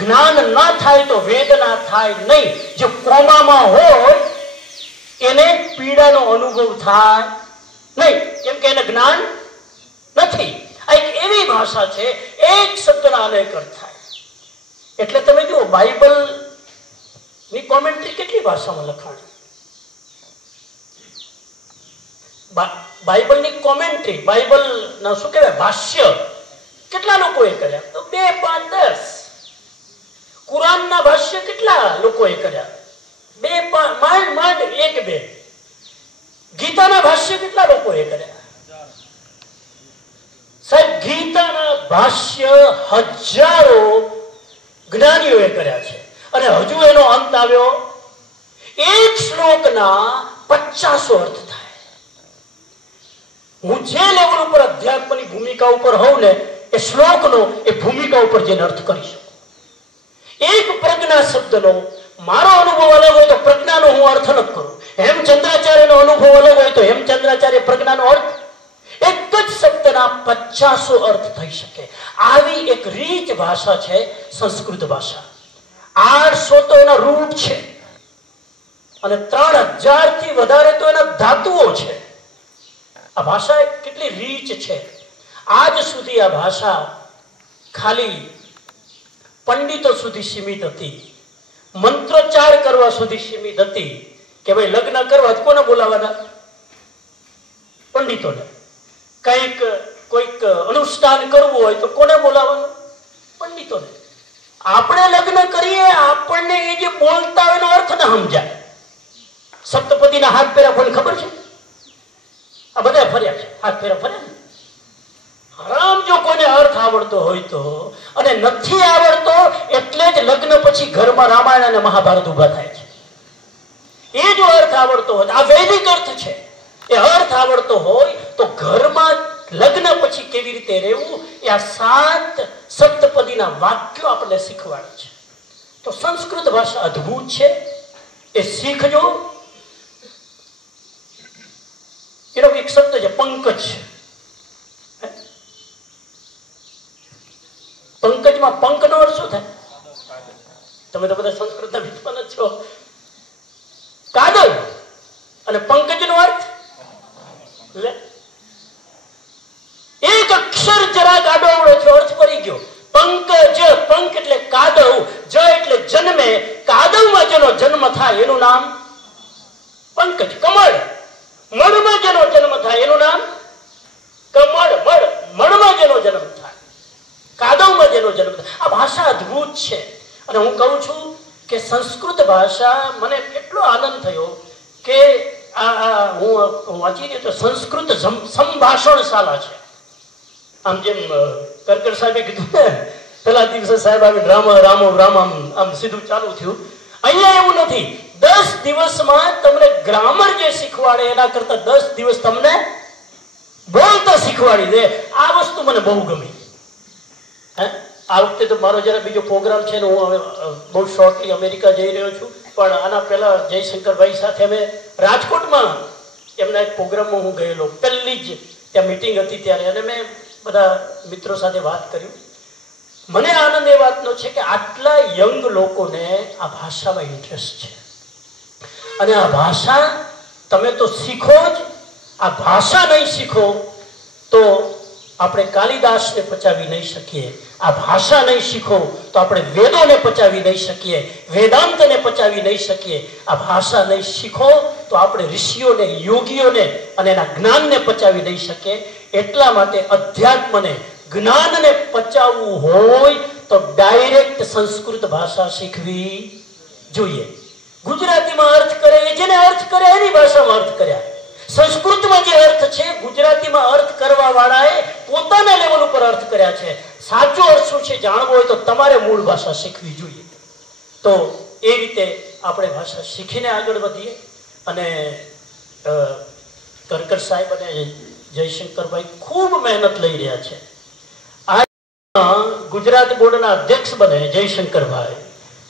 જ્ઞાન ના થાય તો વેદના થાય નહીં. જે કોમામાં હોય એને પીડાનો અનુભવ થાય નહીં, કેમ કે એને જ્ઞાન નથી. આ એક એવી ભાષા છે એક શબ્દના અનેક અર્થ થાય. એટલે તમે જુઓ બાઇબલ ની કોમેન્ટ્રી કેટલી ભાષામાં લખાણી. બાઇબલની કોમેન્ટ્રી, બાઇબલના શું કહેવાય ભાષ્ય કેટલા લોકોએ કર્યા? તો 2, 5, 10. કુરાનના ભાષ્ય કેટલા લોકોએ કર્યા? 2, 5 માંડ 1, 2. ગીતાના ભાષ્ય કેટલા લોકોએ કર્યા? સાહેબ ગીતાના ભાષ્ય હજારો જ્ઞાનીઓએ કર્યા છે. અને હજુ એનો અંત આવ્યો, એક શ્લોકના 50 અર્થ થાય. હું જે લેવલ ઉપર અધ્યાત્મની ભૂમિકા ઉપર હોઉં ને એ શ્લોકનો એ ભૂમિકા ઉપર જેને અર્થ કરી શકું. એક પ્રજ્ઞા શબ્દનો મારો અનુભવ અલગ હોય તો પ્રજ્ઞાનો હું અર્થ અલગ કરું. હેમચંદ્રાચાર્યનો અનુભવ અલગ હોય તો હેમચંદ્રાચાર્ય પ્રજ્ઞાનો અર્થ. એક જ શબ્દના 50 અર્થ થઈ શકે. આવી એક રીચ ભાષા છે સંસ્કૃત ભાષા. 800 તો એના રૂટ છે અને 3000 થી વધારે તો એના ધાતુઓ છે. આ ભાષા કેટલી રીચ છે. આજ સુધી આ ભાષા ખાલી પંડિતો સુધી સીમિત હતી, મંત્રોચ્ચાર કરવા સુધી સીમિત હતી કે ભાઈ લગ્ન કરવા કોને બોલાવાના? પંડિતોને. કોઈક અનુષ્ઠાન કરવું હોય તો કોને બોલાવવાનું? પંડિતોને. આપણે લગ્ન કરીએ, આપણને એ જે બોલતા હોય એનો અર્થ ના સમજાય. સપ્તપદીના હાથ ફેરા કોને ખબર છે? આ બધા ફર્યા છે, હાથ ફેરા ફર્યા ને. હરામ જો કોઈને અર્થ આવડતો હોય તો, અને નથી આવડતો એટલે જ લગ્ન પછી ઘરમાં રામાયણ અને મહાભારત ઉભા થાય છે. એ જો અર્થ આવડતો હોય, આ વૈદિક અર્થ છે, એ અર્થ આવડતો હોય તો ઘરમાં લગ્ન પછી કેવી રીતે રહેવું એ આ 7 સપ્તપદીના વાક્યો આપણને શીખવાડે છે. તો સંસ્કૃત ભાષા અદ્ભુત છે, એ શીખજો. એનો એક શબ્દ છે પંકજ. પંકજમાં પંકનો અર્થ શું થાય? તમે તો બધા સંસ્કૃતના વિદ્વાન જ છો. કાદવ. અને પંકજનો અર્થ લે એક અક્ષર જરા ગાડો આવડો છે, અર્થ પડી ગયો. પંકજ, પંક એટલે કાદવ, જ એટલે જન્મે, કાદવમાં જેનો જન્મ થાય એનું નામ પંકજ. કમળ, મળમાં જેનો જન્મ થાય એનું નામ કમળ. મળમાં જેનો જન્મ થાય, કાદવમાં જેનો જન્મ થાય. આ ભાષા અદ્ભુત છે. અને હું કહું છું કે સંસ્કૃત ભાષા, મને એટલો આનંદ થયો કે હું વાંચી રહ્યો તો સંસ્કૃત સંભાષણ શાળા છે. આમ જેમ કરકર સાહેબે કીધું ને, પેલા દિવસે સાહેબ આવી રામ રામ રામ આમ સીધું ચાલુ થયું. અહીંયા એવું નથી. 10 દિવસમાં તમને ગ્રામર જે શીખવાડે એના કરતા 10 દિવસ તમને બોલતા શીખવાડી દે. આ વસ્તુ મને બહુ ગમી. આ વખતે તો મારો જરા બીજો પ્રોગ્રામ છે ને, હું હવે બહુ શોર્ટલી અમેરિકા જઈ રહ્યો છું. પણ આના પહેલા જયશંકરભાઈ સાથે અમે રાજકોટમાં એમના એક પ્રોગ્રામમાં હું ગયેલો. પહેલી જ ત્યાં મિટિંગ હતી ત્યારે, અને મેં બધા મિત્રો સાથે વાત કર્યું. મને આનંદ એ વાતનો છે કે આટલા યંગ લોકોને આ ભાષામાં ઇન્ટરેસ્ટ છે. અને આ ભાષા તમે તો શીખો જ. આ ભાષા નહીં શીખો તો આપણે કાલિદાસને પચાવી નહીં શકીએ. આ ભાષા નહીં શીખો તો આપણે વેદોને પચાવી નહીં શકીએ, વેદાંતને પચાવી નહીં શકીએ. આ ભાષા નહીં શીખો તો આપણે ઋષિઓને, યોગીઓને અને એના જ્ઞાનને પચાવી નહીં શકીએ. એટલા માટે અધ્યાત્મને, જ્ઞાનને પચાવવું હોય તો ડાયરેક્ટ સંસ્કૃત ભાષા શીખવી જોઈએ. ગુજરાતીમાં અર્થ કરે એ જેને અર્થ કરે એની ભાષામાં અર્થ કર્યા. સંસ્કૃતમાં જે અર્થ છે ગુજરાતીમાં અર્થ કરવા વાળાએ પોતાના લેવલ ઉપર અર્થ કર્યા છે. સાચો અર્થ શું છે જાણવો હોય તો તમારે મૂળ ભાષા શીખવી જોઈએ. તો એ રીતે આપણે ભાષા શીખીને આગળ વધીએ. અને કરકર સાહેબ અને જયશંકરભાઈ ખૂબ મહેનત લઈ રહ્યા છે. આ ગુજરાત બોર્ડના અધ્યક્ષ બને જયશંકરભાઈ.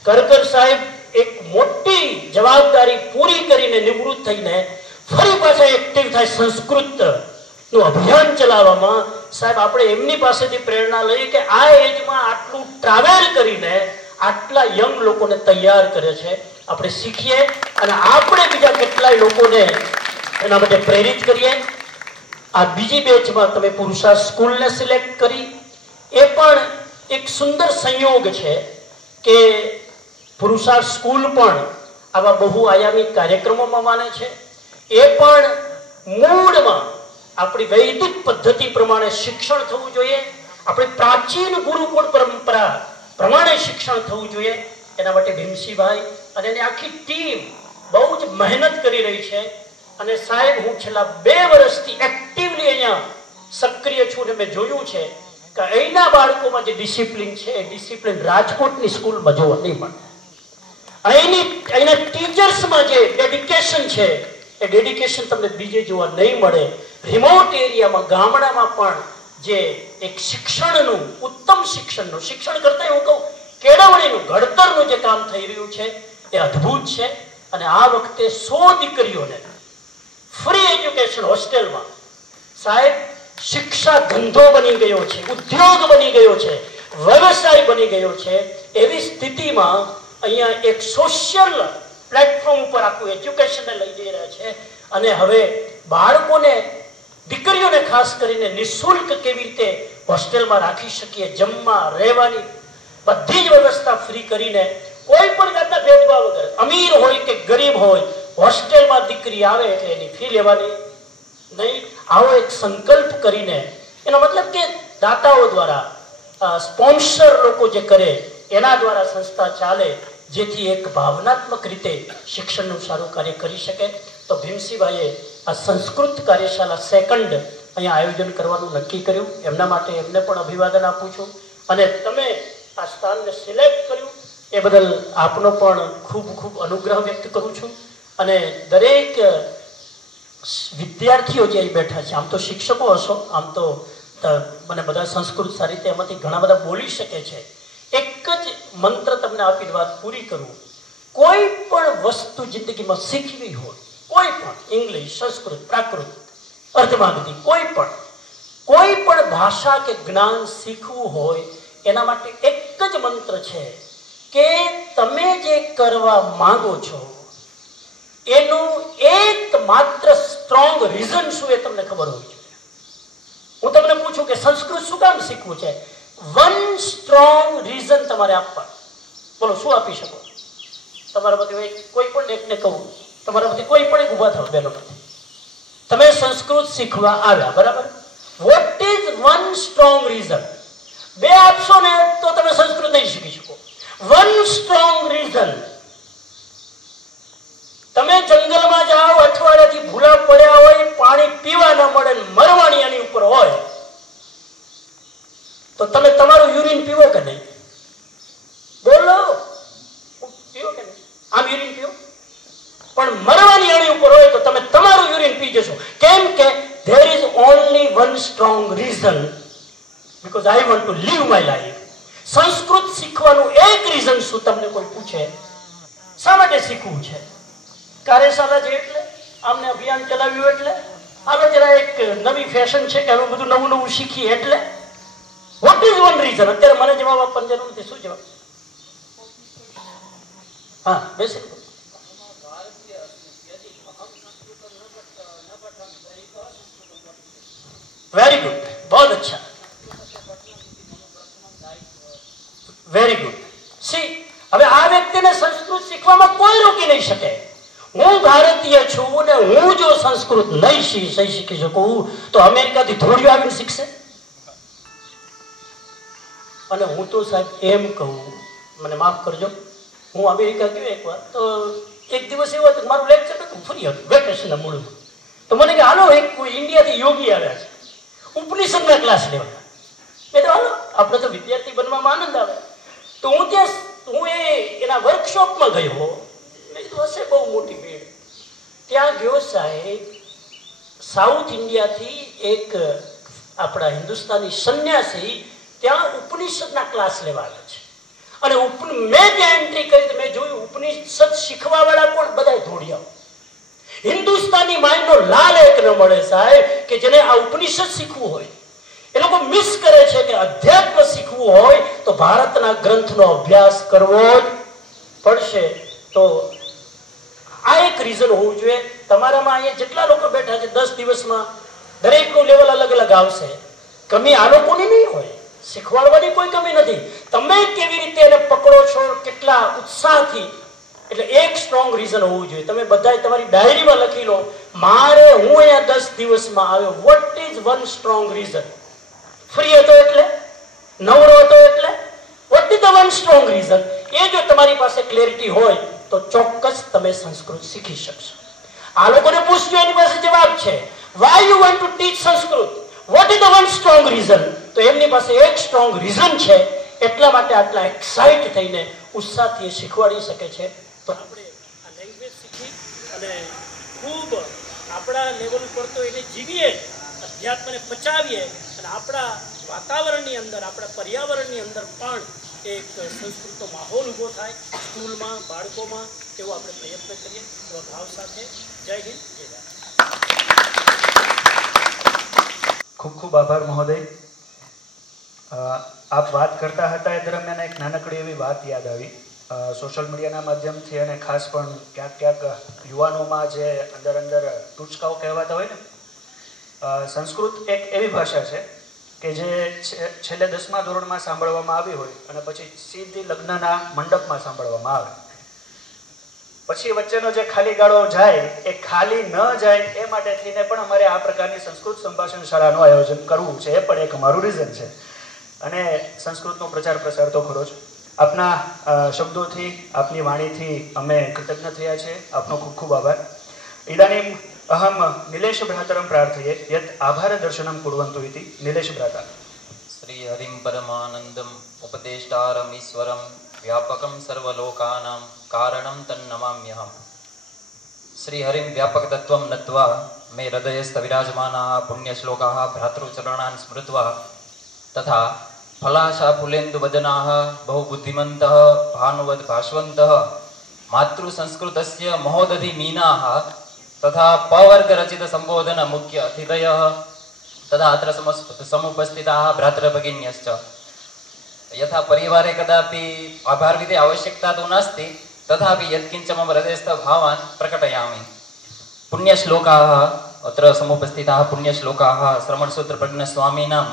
કરકર સાહેબ એક મોટી જવાબદારી પૂરી કરીને નિવૃત્ત થઈને ફરી પાછા એક્ટિવ થાય સંસ્કૃતનું અભિયાન ચલાવવામાં. સાહેબ આપણે એમની પાસેથી પ્રેરણા લઈએ કે આ એજમાં આટલું ટ્રાવેલ કરીને આટલા યંગ લોકોને તૈયાર કરે છે. આપણે શીખીએ અને આપણે બીજા કેટલાય લોકોને એના માટે પ્રેરિત કરીએ. આ બીજી બેચમાં તમે પુરુષાર્થ સ્કૂલને સિલેક્ટ કરી, એ પણ એક સુંદર સંયોગ છે કે પુરુષાર્થ સ્કૂલ પણ આવા બહુઆયામી કાર્યક્રમોમાં માને છે. એ પણ મૂળમાં આપણી વૈદિક પદ્ધતિ પ્રમાણે શિક્ષણ થવું જોઈએ. આપણી પ્રાચીન ગુરુકુળ પરંપરા પ્રમાણે શિક્ષણ થવું જોઈએ. એના માટે ભીમસિંહભાઈ અને એની આખી ટીમ બહુ જ મહેનત કરી રહી છે. અને સાહેબ હું છેલ્લા 2 વર્ષથી એક્ટિવલી અહીંયા સક્રિય છું ને મેં જોયું છે કે અહીંના બાળકોમાં જે ડિસિપ્લિન છે એ ડિસિપ્લિન રાજકોટની સ્કૂલમાં જોવા નહીં મળે. અહીંના ટીચર્સમાં જે ડેડિકેશન છે એ ડેડિકેશન તમને બીજે જોવા નહીં મળે. રિમોટ એરિયામાં, ગામડામાં પણ જે એક શિક્ષણનું, ઉત્તમ શિક્ષણનું, શિક્ષણ કરતા હું કહું કેળવણીનું, ઘડતરનું જે કામ થઈ રહ્યું છે એ અદ્ભુત છે. અને આ વખતે 100 દીકરીઓને ફ્રી એજ્યુકેશન હોસ્ટેલમાં. સાહેબ શિક્ષા ધંધો બની ગયો છે, ઉદ્યોગ બની ગયો છે, વ્યવસાય બની ગયો છે. એવી સ્થિતિમાં અહીંયા એક સોશિયલ પ્લેટફોર્મ ઉપર આખું એજ્યુકેશનને લઈ જઈ રહ્યા છે. અને હવે બાળકોને દીકરીઓને ખાસ કરીને નિઃશુલ્ક કેવી રીતે હોસ્ટેલમાં રાખી શકીએ, જમવા રહેવાની બધી જ વ્યવસ્થા ફ્રી કરીને કોઈ પણ જાતના ભેદભાવ વગર, અમીર હોય કે ગરીબ હોય, હોસ્ટેલમાં દીકરી આવે એટલે એની ફી લેવાની નહીં. આવો એક સંકલ્પ કરીને, એનો મતલબ કે દાતાઓ દ્વારા, સ્પોન્સર લોકો જે કરે એના દ્વારા સંસ્થા ચાલે, જેથી એક ભાવનાત્મક રીતે શિક્ષણનું સારું કાર્ય કરી શકે. તો ભીમસિંહભાઈએ આ સંસ્કૃત કાર્યશાળા સેકન્ડ અહીંયા આયોજન કરવાનું નક્કી કર્યું. એમના માટે એમને પણ અભિવાદન આપું છું. અને તમે આ સ્થાનને સિલેક્ટ કર્યું એ બદલ આપનો પણ ખૂબ ખૂબ અનુગ્રહ વ્યક્ત કરું છું. અને દરેક વિદ્યાર્થીઓ જે અહીં બેઠા છે, આમ તો શિક્ષકો હશો, આમ તો મને બધા સંસ્કૃત સારી રીતે એમાંથી ઘણા બધા બોલી શકે છે. એક જ મંત્ર તમને આપીને વાત પૂરી કરું. કોઈ પણ વસ્તુ જિંદગીમાં શીખવી હોય, કોઈ પણ ઇંગ્લિશ, સંસ્કૃત, પ્રાકૃત, અર્ધમાગધી, કોઈ પણ ભાષા કે જ્ઞાન શીખવું હોય, એના માટે એક જ મંત્ર છે કે તમે જે કરવા માંગો છો એનું એકમાત્ર સ્ટ્રોંગ રીઝન શું એ તમને ખબર હોવી જોઈએ. હું તમને પૂછું કે સંસ્કૃત શું કામ શીખવું છે? વન સ્ટ્રોંગ રીઝન તમારે આપવા. બોલો, શું આપી શકો? તમારામાંથી કોઈ પણ એકને કહું, તમારામાંથી કોઈ પણ એક ઊભા થાવ બેનો. તમે સંસ્કૃત શીખવા આવ્યા, બરાબર? Vote is one strong reason? બે આપશો ને તો તમે સંસ્કૃત નહીં શીખી શકો. One strong reason. તમે જંગલમાં જાઓ, અઠવાડિયાથી ભૂલા પડ્યા હોય, પાણી પીવા ન મળે, મરવાની એની ઉપર હોય, તો તમે તમારું યુરિન પીવો કે નહીં? બોલો, પીવો કે નહીં? આમ યુરિન પીવો, પણ મરવાની એની ઉપર હોય તો તમે તમારું યુરિન પી જશો. કેમ કે there is only one strong reason, because I want to live my life. Sanskrit શીખવાનું એક રીઝન શું તમને કોઈ પૂછે? શા માટે શીખવું છે? કાર્યશાળા છે એટલે, આમને અભિયાન ચલાવ્યું એટલે, હવે જરા એક નવી ફેશન છે કે હવે બધું નવું નવું શીખીએ એટલે. What is one reason? અત્યારે મને જવાબ આપવાની જરૂર નથી. શું જવાબ? હા, બેસી. વેરી ગુડ, બહુ અચ્છા, વેરી ગુડ. સી, હવે આ વ્યક્તિને સંસ્કૃત શીખવામાં કોઈ રોકી નહીં શકે. હું ભારતીય છું ને હું જો સંસ્કૃત નહીં શીખી શકું તો અમેરિકાથી ધોળિયો આવીને શીખશે? અને હું તો સાહેબ એમ કહું, મને માફ કરજો, હું અમેરિકા ગયો એકવાર, તો એક દિવસ એવો હતો, મારું લેક્ચર હતું, ફ્રી હતું, વેકેશનના મૂળમાં. તો મને કે હાલો, એક કોઈ ઇન્ડિયાથી યોગી આવ્યા છે, ઉપનિષદના ક્લાસ લેવાના. મેં તો હાલો, આપણે તો વિદ્યાર્થી બનવામાં આનંદ આવે. તો હું એના વર્કશોપમાં ગયો. મેં કીધું હશે બહુ મોટી ભીડ. ત્યાં ગયો સાહેબ, સાઉથ ઇન્ડિયાથી એક આપણા હિન્દુસ્તાની સંન્યાસી ત્યાં ઉપનિષદના ક્લાસ લેવાના છે. અને મેં ત્યાં એન્ટ્રી કરી, મેં જોયું ઉપનિષદ શીખવા વાળા પણ બધા ધોળિયા. હિન્દુસ્તાની માઇન્ડનો લાલ એક ન મળે સાહેબ કે જેને આ ઉપનિષદ શીખવું હોય. એ લોકો મિસ કરે છે કે અધ્યાત્મ શીખવું હોય તો ભારતના ગ્રંથનો અભ્યાસ કરવો જ પડશે. તો આ એક રીઝન હોવું જોઈએ. તમારામાં અહીંયા જેટલા લોકો બેઠા છે, 10 દિવસમાં દરેકનું લેવલ અલગ અલગ આવશે. કમી આ લોકોની નહીં હોય, શીખવાડવાની કોઈ કમી નથી. તમે કેવી રીતે એને પકડો છો, કેટલા ઉત્સાહથી, એટલે એક સ્ટ્રોંગ રીઝન હોવું જોઈએ. તમે બધા તમારી ડાયરીમાં લખી લો, મારે હું અહીંયા 10 દિવસમાં આવ્યો. What is one strong reason? Free હતો એટલે, નવરો હતો એટલે, what is the one strong reason? એ જો તમારી પાસે ક્લેરિટી હોય તો ચોક્કસ તમે સંસ્કૃત શીખી શકશો. આ લોકોને પૂછજો, એની પાસે જવાબ છે. Why you want to teach Sanskrit? What is the one strong reason? તો એમની પાસે એક સ્ટ્રોંગ રીઝન છે, એટલા માટે આટલા એક્સાઇટ થઈને ઉત્સાહથી એ શીખવાડી શકે છે. તો આપણે આ લેંગ્વેજ શીખી અને ખૂબ આપણા લેવલ ઉપર તો એને જીવીએ, અધ્યાત્મને પચાવીએ અને આપણા વાતાવરણની અંદર, આપણા પર્યાવરણની અંદર પણ એક સંસ્કૃતનો માહોલ ઊભો થાય, સ્કૂલમાં, બાળકોમાં, એવો આપણે પ્રયત્ન કરીએ. એવા ભાવ સાથે જય હિન્દ, જય ભારત. ખૂબ ખૂબ આભાર મહોદય. આપ વાત કરતા હતા એ દરમિયાન એક નાનકડી એવી વાત યાદ આવી. સોશિયલ મીડિયાના માધ્યમથી અને ખાસ પણ ક્યાંક યુવાનોમાં જે અંદર ટૂચકાઓ કહેવાતા હોય ને, સંસ્કૃત એક એવી ભાષા છે કે જે છેલ્લે 10મા ધોરણમાં સાંભળવામાં આવી હોય અને પછી સીધી લગ્નના મંડપમાં સાંભળવામાં આવે. પછી વચ્ચેનો જે ખાલી ગાળો જાય એ ખાલી ન જાય એ માટે થઈને પણ અમારે આ પ્રકારની સંસ્કૃત સંભાષણ શાળાનું આયોજન કરવું છે. એ પણ એક અમારું રીઝન છે. અને સંસ્કૃતનો પ્રચાર પ્રસાર તો ખરો જ. આપના શબ્દોથી, આપની વાણીથી અમે કૃતજ્ઞ થયા છે. આપનો ખૂબ ખૂબ આભાર. ઇદાનીમ અહમ નિલેશ ભ્રાતરમ પ્રાર્થये યત આભાર દર્શનમ કુર્વन्तु इति. નિલેશ ભ્રાતા. શ્રી હરિમ પરમાનંદમ ઉપદેષ્ટારમ ઈશ્વરમ વ્યાપકમ સર્વલોકાનામ કારણમ તન્નમામ્યહમ. શ્રી હરિમ વ્યાપક તત્વમ નત્વા મે હૃદયસ્થ વિરાજમાનાः પુણ્યશ્લોકાः ભ્રાતૃચરણાन् સ્મૃત્વા તથા ફલાશા ફુલેન્દુ વદનાः બહુબુદ્ધિમन्तઃ ભાનુવદ ભાસ્વन्तः માતૃ સંસ્કૃતસ્ય મહોદધિ મીનાः તથા પવર્ગ રચિત સંબોધન મુખ્ય અતિથયઃ તથા અત્ર સમુપસ્થિતાः ભ્રાતૃભગિન્યશ્ચ. यथा परिवारे कदापि आभारविधे आवश्यकता तु नास्ति, तथापि यत्किञ्च मम हृदयस्थ भावान् प्रकटयामि. पुण्यश्लोकाः अत्र समुपस्थिताः पुण्यश्लोकाः श्रवणसूत्रप्रज्ञस्वामिनां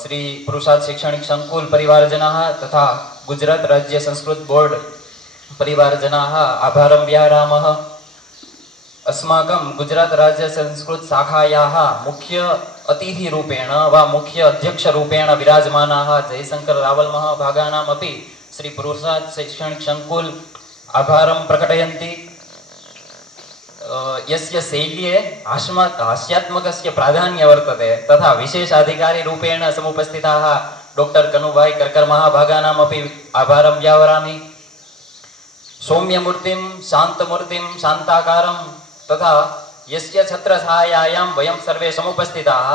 श्री पुरुषार्थ शैक्षणिक संकुल परिवारजनाः तथा गुजरात राज्य संस्कृत बोर्ड परिवारजनाः आभारं व्याहरामः. अस्माकं गुजरात राज्य संस्कृत शाखायाः मुख्य अतिथि रूपेण वा मुख्य अध्यक्ष रूपेण विराजमानाः जयशंकर रावल महाभागानामपि श्री पुरुषार्थ शैक्षणिक संकुल आभारं प्रकटयन्ति. यस्य शैल्ये हास्यात्मकस्य प्राधान्य वर्तते तथा विशेषाधिकारी रूपेण समुपस्थिताः डॉक्टर कनुभाई करकर महाभागानामपि आभारं व्याहरामि. सौम्यमूर्तिं शान्तमूर्तिं शान्ताकारं तथा यस्य छत्रछायायां वयं सर्वे समुपस्थिताः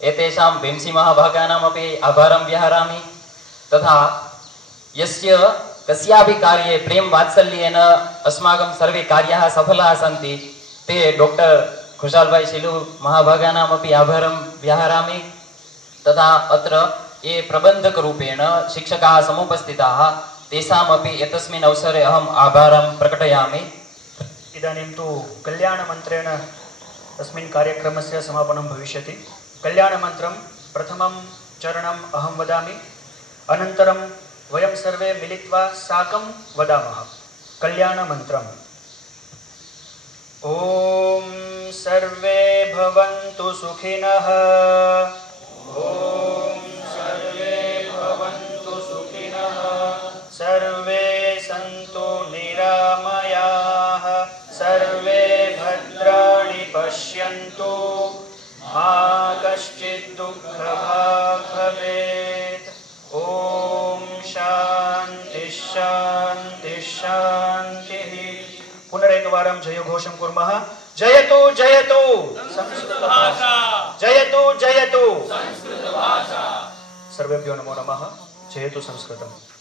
एतेषां भीमसी महाभागानामपि आभारं व्याहरामि. तथा यस्य कस्यापि कार्ये प्रेम वात्सल्येन अस्माकं सर्वे कार्याः सफलाः सन्ति ते डॉक्टर खुशालभाई शिलु महाभागानामपि आभारं व्याहरामि. तथा अत्र ये प्रबन्धकरूपेण शिक्षकाः समुपस्थिताः तेषामपि एतस्मिन् अवसरे अहम् आभारं प्रकटयामि. इदानीं तु कल्याणमन्त्रेण तस्मिन् कार्यक्रमस्य समापनं भविष्यति. कल्याणमन्त्रं प्रथमं चरणम् अहं वदामि, अनन्तरं वयं सर्वे मिलित्वा साकं वदामः. कल्याणमन्त्रम्. ॐ सर्वे भवन्तु सुखिनः. ॐ सर्वे भवन्तु सुखिनः. सर्वे सन्तु निरामयाः. सर्वे भद्राणि पश्यन्तु मा कश्चित् दुःखभाग् भवेत्. ॐ शान्ति शान्ति शान्तिः. पुनरेकवारं जयघोषं कुर्मः. जयतु जयतु संस्कृतभाषा. जयतु जयतु संस्कृतभाषा. सर्वेभ्यो नमो नमः. जयतु संस्कृतम्.